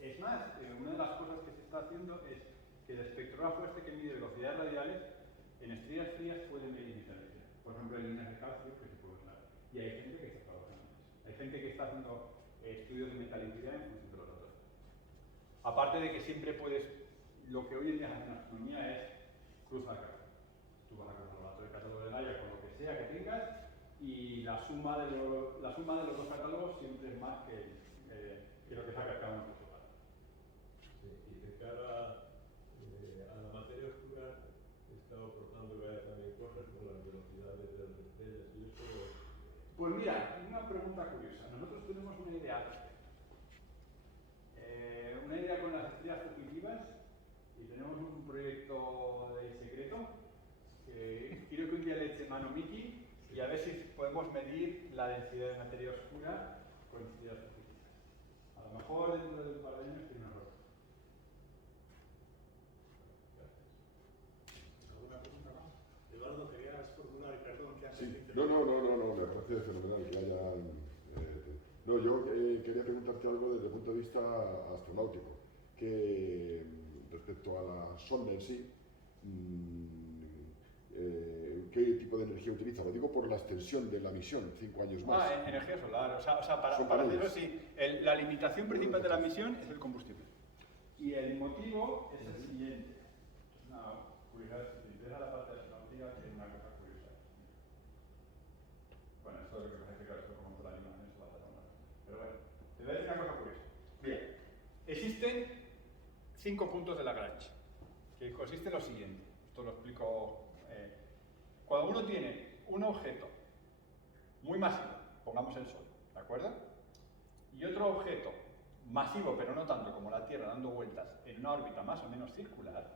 es más, una de las cosas que se está haciendo es que el espectrógrafo este que mide velocidades radiales, en estrellas frías puede medir metalicidad. Por ejemplo, en líneas de calcio que se puede usar. Y hay gente que está trabajando en eso. Hay gente que está haciendo estudios de metalicidad en función de los datos. Aparte de que siempre puedes, lo que hoy en día en astronomía es cruzar catálogo. Tú vas a cruzar los datos del catálogo de Gaia con lo que sea que tengas y la suma de los dos catálogos siempre es más que lo que saca cada uno por su lado. Sí, y de cara a la materia oscura, está aportando Gaia también cosas con las velocidades de las estrellas y eso. pregunta curiosa. Nosotros tenemos una idea al respecto. Una idea con las estrellas fugitivas y tenemos un proyecto de secreto que quiero que un día le eche mano Miki y a ver si podemos medir la densidad de materia oscura con estrellas fugitivas. A lo mejor dentro de un par de años tiene un error. ¿Alguna pregunta más? Eduardo, querías formular, perdón, que antes Sí. te interrumpí. No, me parece fenomenal que hayan... No, yo quería preguntarte algo desde el punto de vista astronáutico, que respecto a la sonda en sí, ¿qué tipo de energía utiliza? Lo digo por la extensión de la misión, 5 años más. Energía solar. O sea Son para paneles. hacerlo sí, la limitación principal de la misión es el combustible. Y el motivo es el siguiente. Una curiosidad, si te interesa la parte astronáutica, tiene una cosa curiosa. Bueno, esto es lo que me parece que esto como toda la animación se va a hacer una. Pero bueno, te voy a decir una cosa curiosa. Bien, existen 5 puntos de Lagrange, que consiste en lo siguiente. Esto lo explico. Cuando uno tiene un objeto muy masivo, pongamos el Sol, ¿de acuerdo? Y otro objeto masivo, pero no tanto como la Tierra, dando vueltas en una órbita más o menos circular,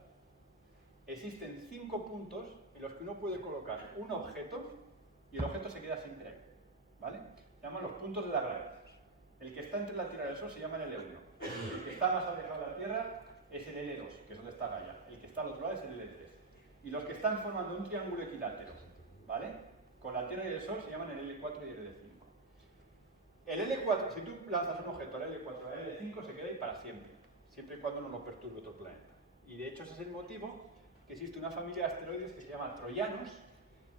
existen 5 puntos en los que uno puede colocar un objeto y el objeto se queda siempre ahí, ¿vale? Se llaman los puntos de Lagrange. El que está entre la Tierra y el Sol se llama el L1. El que está más alejado de la Tierra es el L2, que es donde está Gaia. El que está al otro lado es el L3. Y los que están formando un triángulo equilátero, ¿vale? Con la Tierra y el Sol se llaman el L4 y el L5. El L4, si tú lanzas un objeto al L4 al L5, se queda ahí para siempre, siempre y cuando no lo perturbe otro planeta. Y de hecho ese es el motivo que existe una familia de asteroides que se llama troyanos,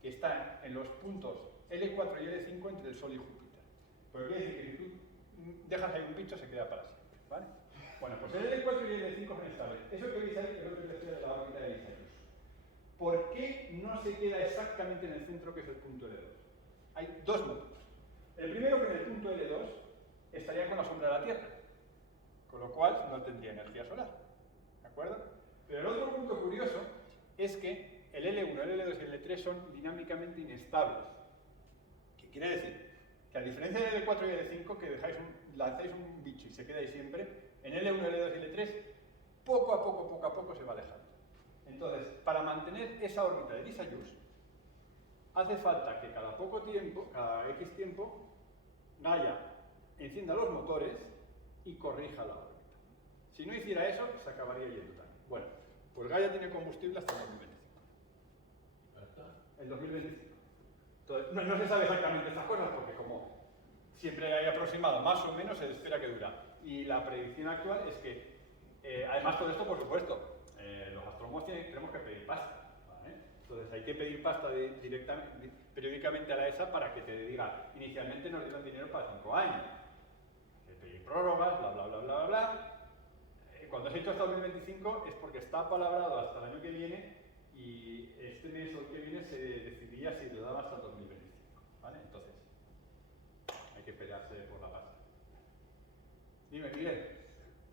que están en los puntos L4 y L5 entre el Sol y Júpiter. Pero quiere decir que si tú dejas ahí un bicho, se queda para siempre, ¿vale? Bueno, pues el L4 y el L5 son estables. Eso que veis ahí es lo que les decía de la órbita de Lissajous. ¿Por qué no se queda exactamente en el centro, que es el punto L2? Hay 2 motivos. El primero, que en el punto L2 estaría con la sombra de la Tierra, con lo cual no tendría energía solar, ¿de acuerdo? Pero el otro punto curioso es que el L1, el L2 y el L3 son dinámicamente inestables. ¿Qué quiere decir? Que a diferencia del L4 y el L5, que lanzáis un bicho y se queda ahí siempre, en L1, L2 y L3, poco a poco se va alejando. Entonces, para mantener esa órbita de Lissajous, hace falta que cada poco tiempo, cada X tiempo, Gaia encienda los motores y corrija la órbita. Si no hiciera eso, se acabaría yendo también. Bueno, pues Gaia tiene combustible hasta el 2025. ¿Hasta? El 2025. Entonces, no se sabe exactamente estas cosas porque como siempre hay aproximado, más o menos se espera que dura. Y la predicción actual es que, además todo esto, por supuesto, los astrónomos tenemos que pedir pasta, ¿vale? Entonces hay que pedir pasta periódicamente a la ESA para que te diga, inicialmente nos dieron dinero para 5 años, hay que pedir prórrogas, bla bla bla bla bla. Cuando se ha hecho hasta 2025 es porque está palabrado hasta el año que viene y este mes o el que viene se decidiría si lo daba hasta el 2025, ¿vale? Entonces hay que pelearse por la pasta. Dime, Miguel.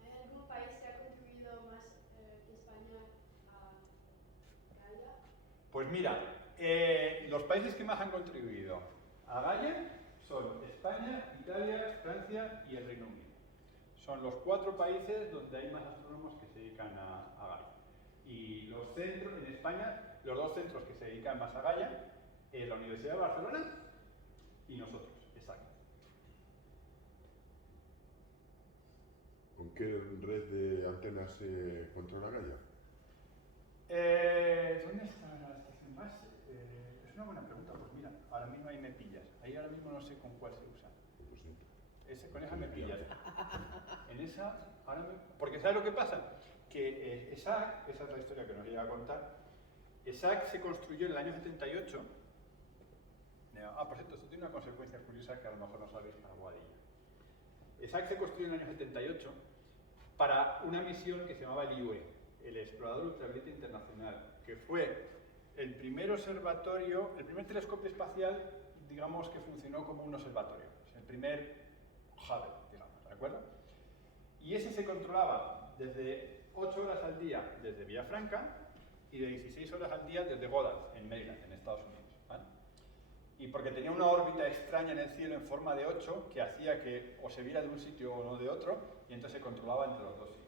¿Hay algún país que ha contribuido más que España a Gaia? Pues mira, los países que más han contribuido a Gaia son España, Italia, Francia y el Reino Unido. Son los 4 países donde hay más astrónomos que se dedican a Gaia. Y los centros, en España, los 2 centros que se dedican más a Gaia es la Universidad de Barcelona y nosotros, exacto. ¿Con qué red de antenas se controla Gaia? ¿Dónde está la estación base? Es una buena pregunta, pues mira, ahora mismo ahí me pillas. Ahí ahora mismo no sé con cuál se usa. Pues sí. Con esa me pillas. En esa, porque ¿sabes lo que pasa? Que ESAC, esa es la historia que nos llega a contar, ESAC se construyó en el año 78. Por cierto, esto tiene una consecuencia curiosa que a lo mejor no sabéis para Guadilla. ESAC se construyó en el año 78 para una misión que se llamaba el IUE, el Explorador Ultravioleta Internacional, que fue el primer observatorio, el primer telescopio espacial, digamos, que funcionó como un observatorio. El primer Hubble, digamos, ¿de acuerdo? Y ese se controlaba desde 8 horas al día desde Villafranca y de 16 horas al día desde Goddard, en Maryland, en Estados Unidos, ¿vale? y porque tenía una órbita extraña en el cielo en forma de 8 que hacía que o se viera de un sitio o no de otro, y entonces se controlaba entre los dos sitios.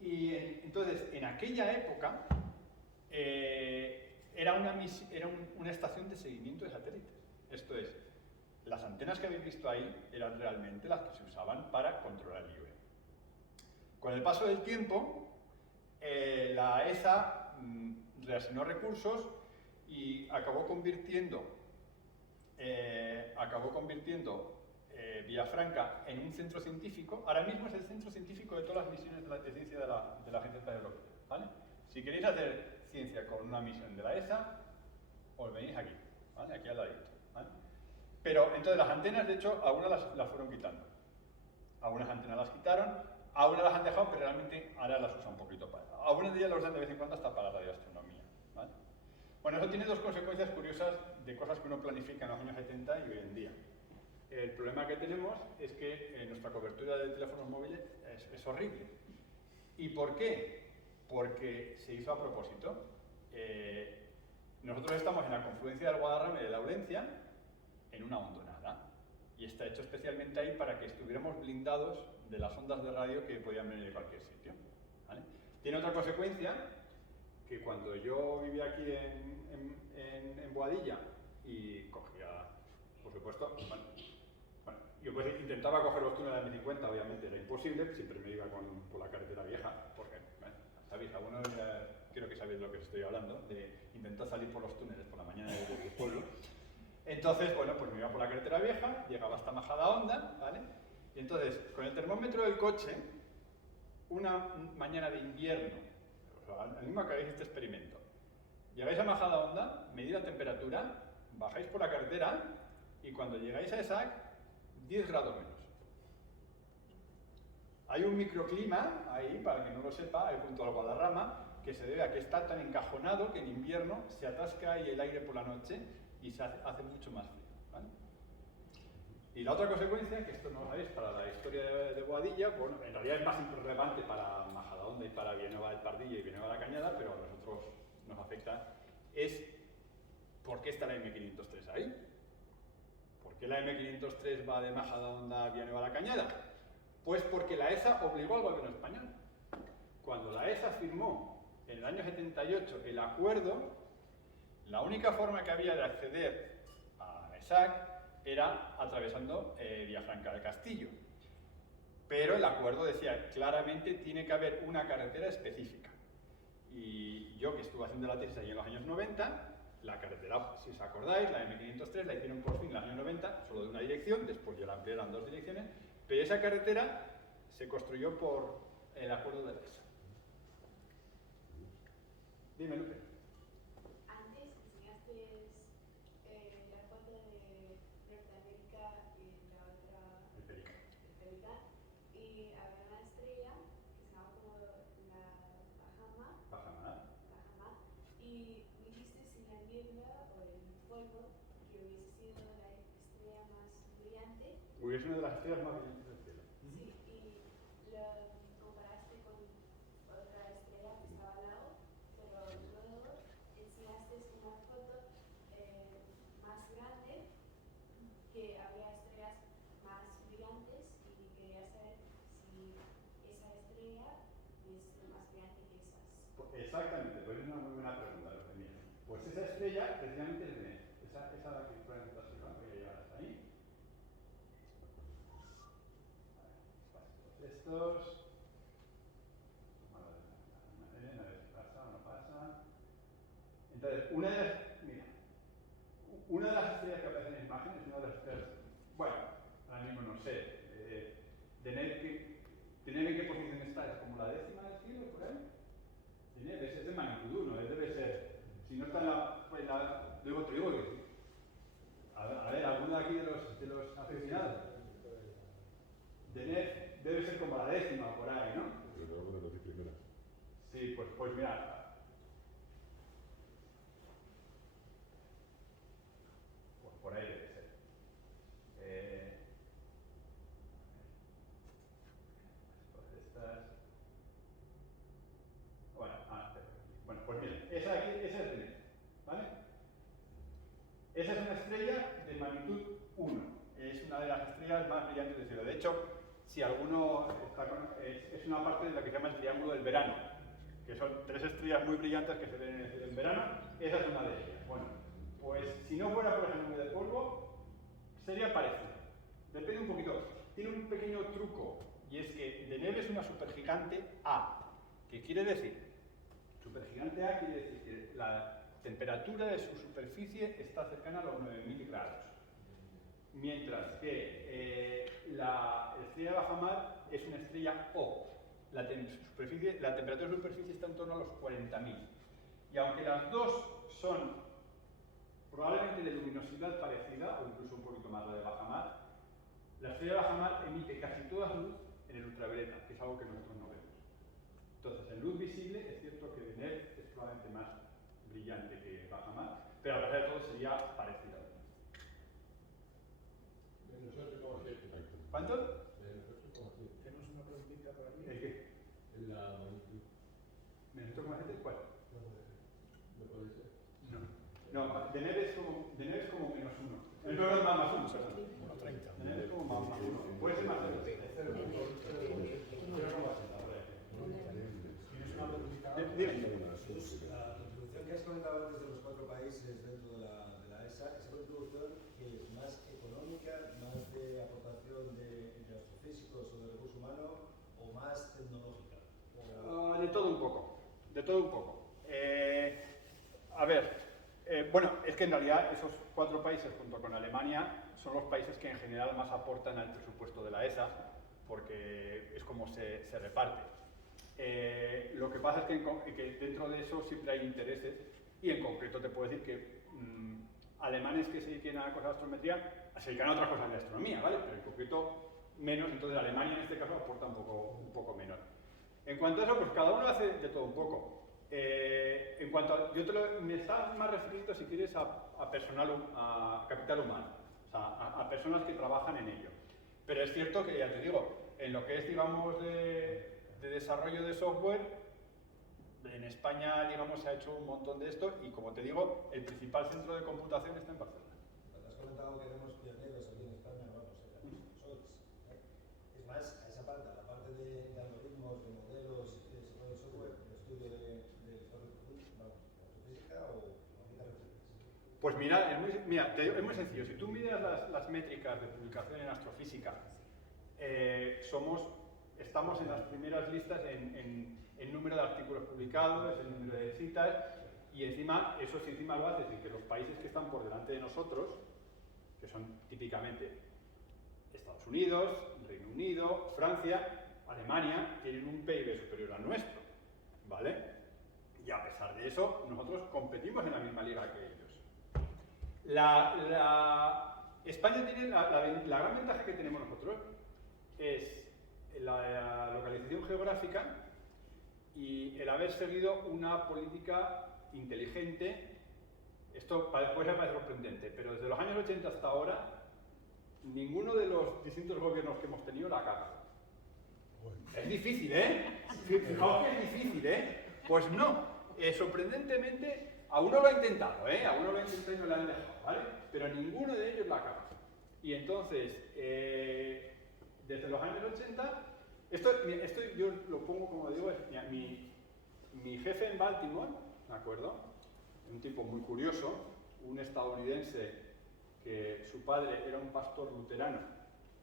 Y entonces, en aquella época, era una estación de seguimiento de satélites. Esto es, las antenas que habéis visto ahí eran realmente las que se usaban para controlar el IOE. Con el paso del tiempo, la ESA reasignó recursos y acabó convirtiendo Villafranca en un centro científico. Ahora mismo es el centro científico de todas las misiones de ciencia de la Agencia Espacial Europea, ¿vale? Si queréis hacer ciencia con una misión de la ESA, os venís aquí, ¿vale? Aquí al ladito, ¿vale? Pero entonces las antenas, de hecho, algunas las fueron quitando. Algunas antenas las quitaron, algunas las han dejado, pero realmente ahora las usan un poquito para... Algunas de ellas las dan de vez en cuando hasta para radioastronomía, ¿vale? Bueno, eso tiene dos consecuencias curiosas de cosas que uno planifica en los años 70 y hoy en día. El problema que tenemos es que nuestra cobertura de teléfonos móviles es horrible. ¿Y por qué? Porque se hizo a propósito. Nosotros estamos en la confluencia del Guadarrama y de la Laurencia, en una hondonada, y está hecho especialmente ahí para que estuviéramos blindados de las ondas de radio que podían venir de cualquier sitio, ¿vale? Tiene otra consecuencia, que cuando yo vivía aquí en Boadilla y cogía, por supuesto, yo pues intentaba coger los túneles de M50, obviamente era imposible, siempre me iba por la carretera vieja, porque, sabéis, algunos creo que sabéis lo que os estoy hablando, de intentar salir por los túneles por la mañana del pueblo. Entonces, bueno, pues me iba por la carretera vieja, llegaba hasta Majadahonda, ¿vale? Y entonces, con el termómetro del coche, una mañana de invierno, o sea, al mismo que hagáis este experimento, llegáis a Majadahonda, medid la temperatura, bajáis por la carretera y cuando llegáis a ESAC, 10 grados menos. Hay un microclima ahí, para el que no lo sepa, ahí junto al Guadarrama, que se debe a que está tan encajonado que en invierno se atasca ahí el aire por la noche y se hace mucho más frío, ¿vale? Y la otra consecuencia, que esto no lo sabéis para la historia de Boadilla, bueno, en realidad es más relevante para Majadahonda y para Villanueva del Pardillo y Villanueva de la Cañada, pero a nosotros nos afecta, es ¿por qué está la M503 ahí? ¿Por qué la M503 va de Majadahonda a Villanueva de la Cañada? Pues porque la ESA obligó al gobierno español. Cuando la ESA firmó en el año 78 el acuerdo, la única forma que había de acceder a ESAC era atravesando Villafranca del Castillo. Pero el acuerdo decía claramente tiene que haber una carretera específica. Y yo, que estuve haciendo la tesis ahí en los años 90, la carretera, si os acordáis, la M503 la hicieron por fin en los años 90, solo de una dirección, después ya la ampliaron dos direcciones, pero esa carretera se construyó por el acuerdo de la ESA. Dime, Lupe. Antes enseñaste la foto de Norteamérica y la otra, El Pelican. y había una estrella que se llamaba como la Bajamar. y dijiste si la niebla o el polvo que hubiese sido la estrella más brillante. Es una de las estrellas más brillantes del cielo. Sí, y lo comparaste con otra estrella que estaba al lado, pero luego enseñaste una foto más grande, que había estrellas más brillantes y quería saber si esa estrella es más brillante que esas. Exactamente, pues es una muy buena pregunta, Eugenia. Pues esa estrella precisamente es de esa la que pueden estar así, ¿no? Voy a llevar hasta ahí. Estos. A ver si pasa o no pasa. Entonces, una de las estrellas que aparecen en imagen es una de las estrellas. Bueno, ahora mismo no sé. ¿Tener en qué posición está? ¿Es como la décima del cielo por ahí? Es de magnitud 1, debe ser. Si no está en la luego te digo que. A ver, alguno de aquí de los aficionados. Debe ser como la décima por ahí, ¿no? Pero no, de las primeras. Sí, pues mira. Pues por ahí debe ser. Pues estas. Bueno, pues mira, esa aquí, esa es de NET, ¿vale? Esa es una decirlo. De hecho, si alguno es una parte de lo que se llama el triángulo del verano, que son 3 estrellas muy brillantes que se ven en verano, esa es una de ellas. Bueno, pues si no fuera por ejemplo de polvo, sería parecido. Depende un poquito. Tiene un pequeño truco, y es que Deneb es una supergigante A. ¿Qué quiere decir? Supergigante A quiere decir que la temperatura de su superficie está cercana a los 9000 grados. Mientras que la estrella de bajamar es una estrella O. La temperatura de superficie está en torno a los 40.000. Y aunque las dos son probablemente de luminosidad parecida, o incluso un poquito más la de bajamar, la estrella de bajamar emite casi toda su luz en el ultravioleta, que es algo que nosotros no vemos. Entonces, en luz visible es cierto que Deneb es probablemente más brillante que bajamar, pero a pesar de todo sería parecida. Menos 8,7. ¿Cuánto? Menos 8,7. Tenemos una preguntita por aquí. ¿El qué? En la magnitud. ¿Menos 8,7? ¿Cuál? No puede ser. No. No, Deneb es como menos 1. El problema es más 1, perdón. 1,30. Deneb es como más 1. Puede ser más 0. ¿Tienes una preguntita? Dime. La introducción que has comentado antes de los 4 países dentro de la ESA, ¿es una introducción que es más económica, más de aportación de astrofísicos o de recurso humano, o más tecnológica? De todo un poco. De todo un poco. A ver, bueno, es que en realidad esos 4 países junto con Alemania son los países que en general más aportan al presupuesto de la ESA, porque es como se reparte. Lo que pasa es que dentro de eso siempre hay intereses, y en concreto te puedo decir que alemanes que se dediquen a cosas de astrometría se dedican a otras cosas de astronomía, ¿vale? Pero en concreto menos, entonces Alemania en este caso aporta un poco menos. En cuanto a eso, pues cada uno hace de todo un poco. En cuanto a, me está más referido, si quieres, a personal, a capital humano, o sea, a personas que trabajan en ello. Pero es cierto que, ya te digo, en lo que es, digamos, de desarrollo de software, en España, digamos, se ha hecho un montón de esto, y como te digo, el principal centro de computación está en Barcelona. Cuando has comentado que tenemos pioneros aquí en España, vamos, sois. Es más, a esa parte, a la parte de algoritmos, de modelos, de desarrollo de software, el estudio de astrofísica, o a qué te refieres? Pues mira, te digo, es muy sencillo. Si tú miras las métricas de publicación en astrofísica, estamos en las primeras listas en número de artículos publicados, en número de citas, y encima, eso si encima lo haces en que los países que están por delante de nosotros, que son típicamente Estados Unidos, Reino Unido, Francia, Alemania, tienen un PIB superior al nuestro, ¿vale? Y a pesar de eso, nosotros competimos en la misma liga que ellos. España tiene la gran ventaja que tenemos nosotros es la localización geográfica y el haber seguido una política inteligente. Esto puede parecer sorprendente, pero desde los años 80 hasta ahora, ninguno de los distintos gobiernos que hemos tenido la ha cagado. Es difícil, ¿eh? Fijaos que es difícil, ¿eh? Pues no, sorprendentemente, a uno lo ha intentado, ¿eh? A uno lo ha intentado y no le han dejado, ¿vale? Pero ninguno de ellos la ha cagado. Y entonces, desde los años 80, esto yo lo pongo como digo, es mi jefe en Baltimore, ¿de acuerdo? Un tipo muy curioso, un estadounidense que su padre era un pastor luterano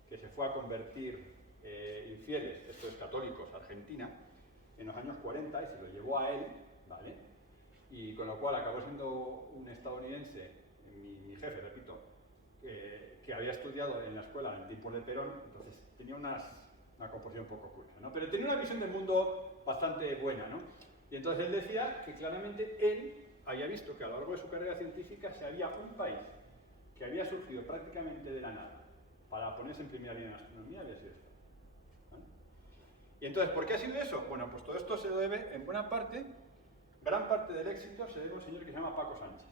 que se fue a convertir infieles, esto es católicos, a Argentina, en los años 40 y se lo llevó a él, ¿vale? Y con lo cual acabó siendo un estadounidense, mi jefe, repito, que había estudiado en la escuela en tiempos de Perón, entonces tenía una composición un poco curiosa, ¿no? Pero tenía una visión del mundo bastante buena, ¿no? Y entonces él decía que claramente él había visto que a lo largo de su carrera científica si había un país que había surgido prácticamente de la nada para ponerse en primera línea en astronomía, había sido este. ¿Vale? Y entonces, ¿por qué ha sido eso? Bueno, pues todo esto se lo debe, en buena parte, gran parte del éxito se debe a un señor que se llama Paco Sánchez.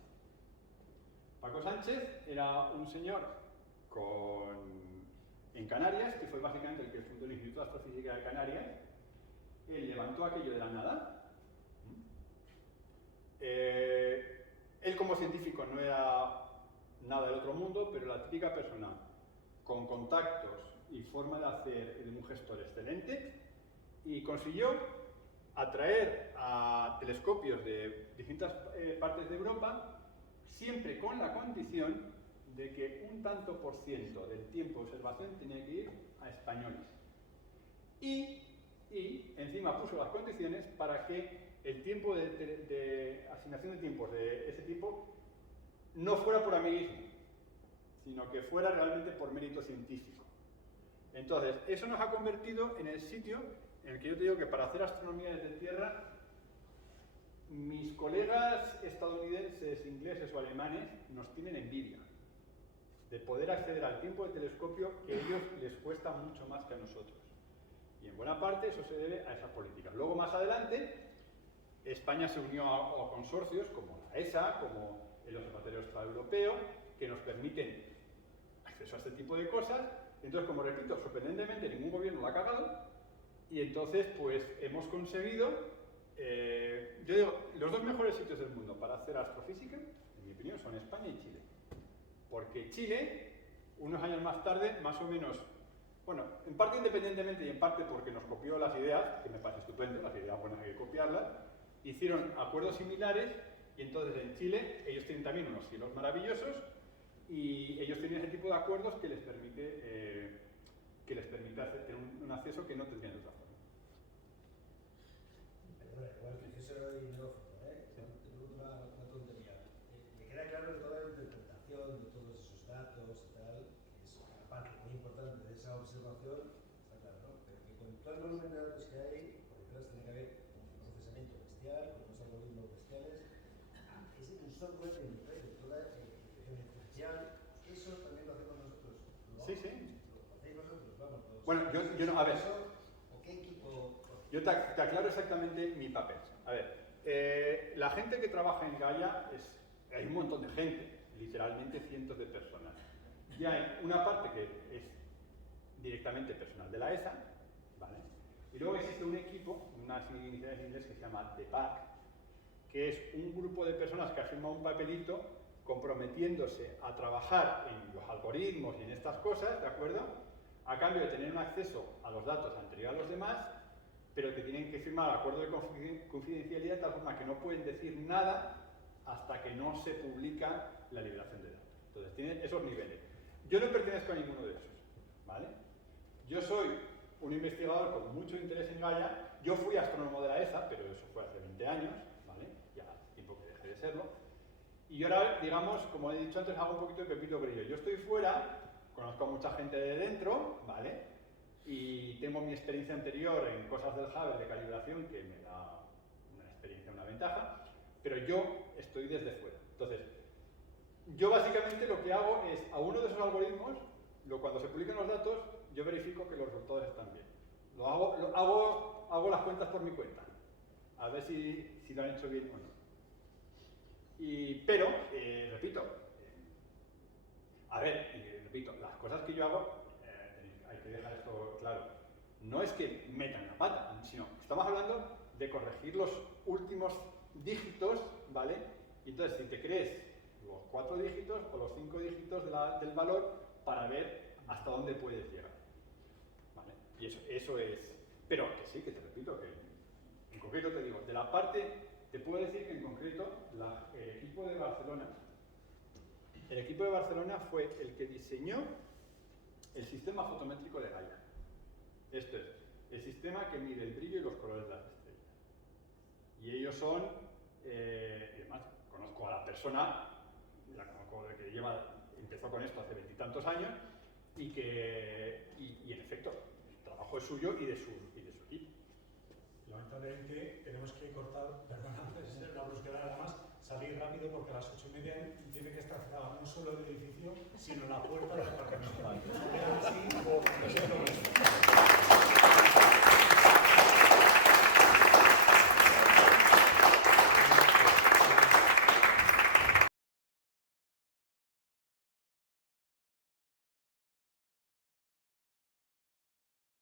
Paco Sánchez era un señor en Canarias, que fue básicamente el que fundó el Instituto de Astrofísica de Canarias. Él levantó aquello de la nada. Él como científico no era nada del otro mundo, pero la típica persona con contactos y forma de hacer de un gestor excelente y consiguió atraer a telescopios de distintas partes de Europa, siempre con la condición de que un tanto por ciento del tiempo de observación tenía que ir a españoles. Y encima puso las condiciones para que el tiempo de asignación de tiempos de ese tipo no fuera por amiguismo, sino que fuera realmente por mérito científico. Entonces, eso nos ha convertido en el sitio en el que yo te digo que para hacer astronomía desde tierra, mis colegas estadounidenses, ingleses o alemanes nos tienen envidia de poder acceder al tiempo de telescopio que a ellos les cuesta mucho más que a nosotros. Y en buena parte eso se debe a esas políticas. Luego, más adelante, España se unió a consorcios como la ESA, como el Observatorio Austral Europeo, que nos permiten acceso a este tipo de cosas. Entonces, como repito, sorprendentemente ningún gobierno lo ha cagado, y entonces pues hemos conseguido, yo digo, los dos mejores sitios del mundo para hacer astrofísica, en mi opinión, son España y Chile. Porque Chile, unos años más tarde, más o menos, bueno, en parte independientemente y en parte porque nos copió las ideas, que me parece estupendo, las ideas buenas hay que copiarlas, hicieron acuerdos similares, y entonces en Chile ellos tienen también unos cielos maravillosos, y ellos tienen ese tipo de acuerdos que les permite hacer, tener un acceso que no tendrían de otra forma. Perdona, igual que eso era neófito, te pregunto una tontería. Me queda claro que toda la interpretación de todos esos datos y tal, que es una parte muy importante de esa observación, está claro, ¿no? Pero que con todo el volumen de datos que hay, por detrás tiene que haber un procesamiento bestial, con unos algoritmos bestiales. Es un software que me trae de toda la detección diferencial. Eso también lo hacemos nosotros. Sí, sí. Lo hacéis vosotros, vamos. Bueno, yo no, a ver. ¿O qué equipo? Yo te aclaro exactamente mi papel. A ver, la gente que trabaja en Gaia hay un montón de gente, literalmente cientos de personas. Y hay una parte que es directamente personal de la ESA, ¿vale? Y luego existe un equipo, unas iniciativas en inglés que se llama The PAC, que es un grupo de personas que ha firmado un papelito comprometiéndose a trabajar en los algoritmos y en estas cosas, ¿de acuerdo? A cambio de tener un acceso a los datos anterior a los demás, pero que tienen que firmar acuerdos de confidencialidad de tal forma que no pueden decir nada hasta que no se publica la liberación de datos. Entonces, tienen esos niveles. Yo no pertenezco a ninguno de esos, ¿vale? Yo soy un investigador con mucho interés en Gaia. Yo fui astrónomo de la ESA, pero eso fue hace 20 años, ¿vale? Ya hace tiempo que dejé de serlo. Y ahora, digamos, como he dicho antes, hago un poquito de Pepito Grillo. Yo estoy fuera, conozco a mucha gente de dentro, ¿vale? Y tengo mi experiencia anterior en cosas del Hubble de calibración que me da una experiencia, una ventaja, pero yo estoy desde fuera. Entonces, yo básicamente lo que hago es, a uno de esos algoritmos, cuando se publican los datos, yo verifico que los resultados están bien. Hago las cuentas por mi cuenta, a ver si lo han hecho bien o no. Pero, repito, las cosas que yo hago, hay que dejar esto claro, no es que metan la pata, sino estamos hablando de corregir los últimos dígitos, ¿vale? Y entonces, si te crees los 4 dígitos o los 5 dígitos del valor para ver hasta dónde puedes llegar, ¿vale? Y eso es... Pero que sí, que te repito, que en concreto te digo, de la parte, te puedo decir que en concreto el equipo de Barcelona fue el que diseñó el sistema fotométrico de Gaia. Esto es, el sistema que mide el brillo y los colores de las estrellas. Y ellos son, además, conozco a la persona, la conozco que empezó con esto hace 20 y tantos años, y en efecto, el trabajo es suyo y de su equipo. Lamentablemente tenemos que cortar, perdona, es la brusquedad nada más, salir rápido porque a las 8:30 tiene que estar cerrado no solo el edificio, sino la puerta del departamento. Así,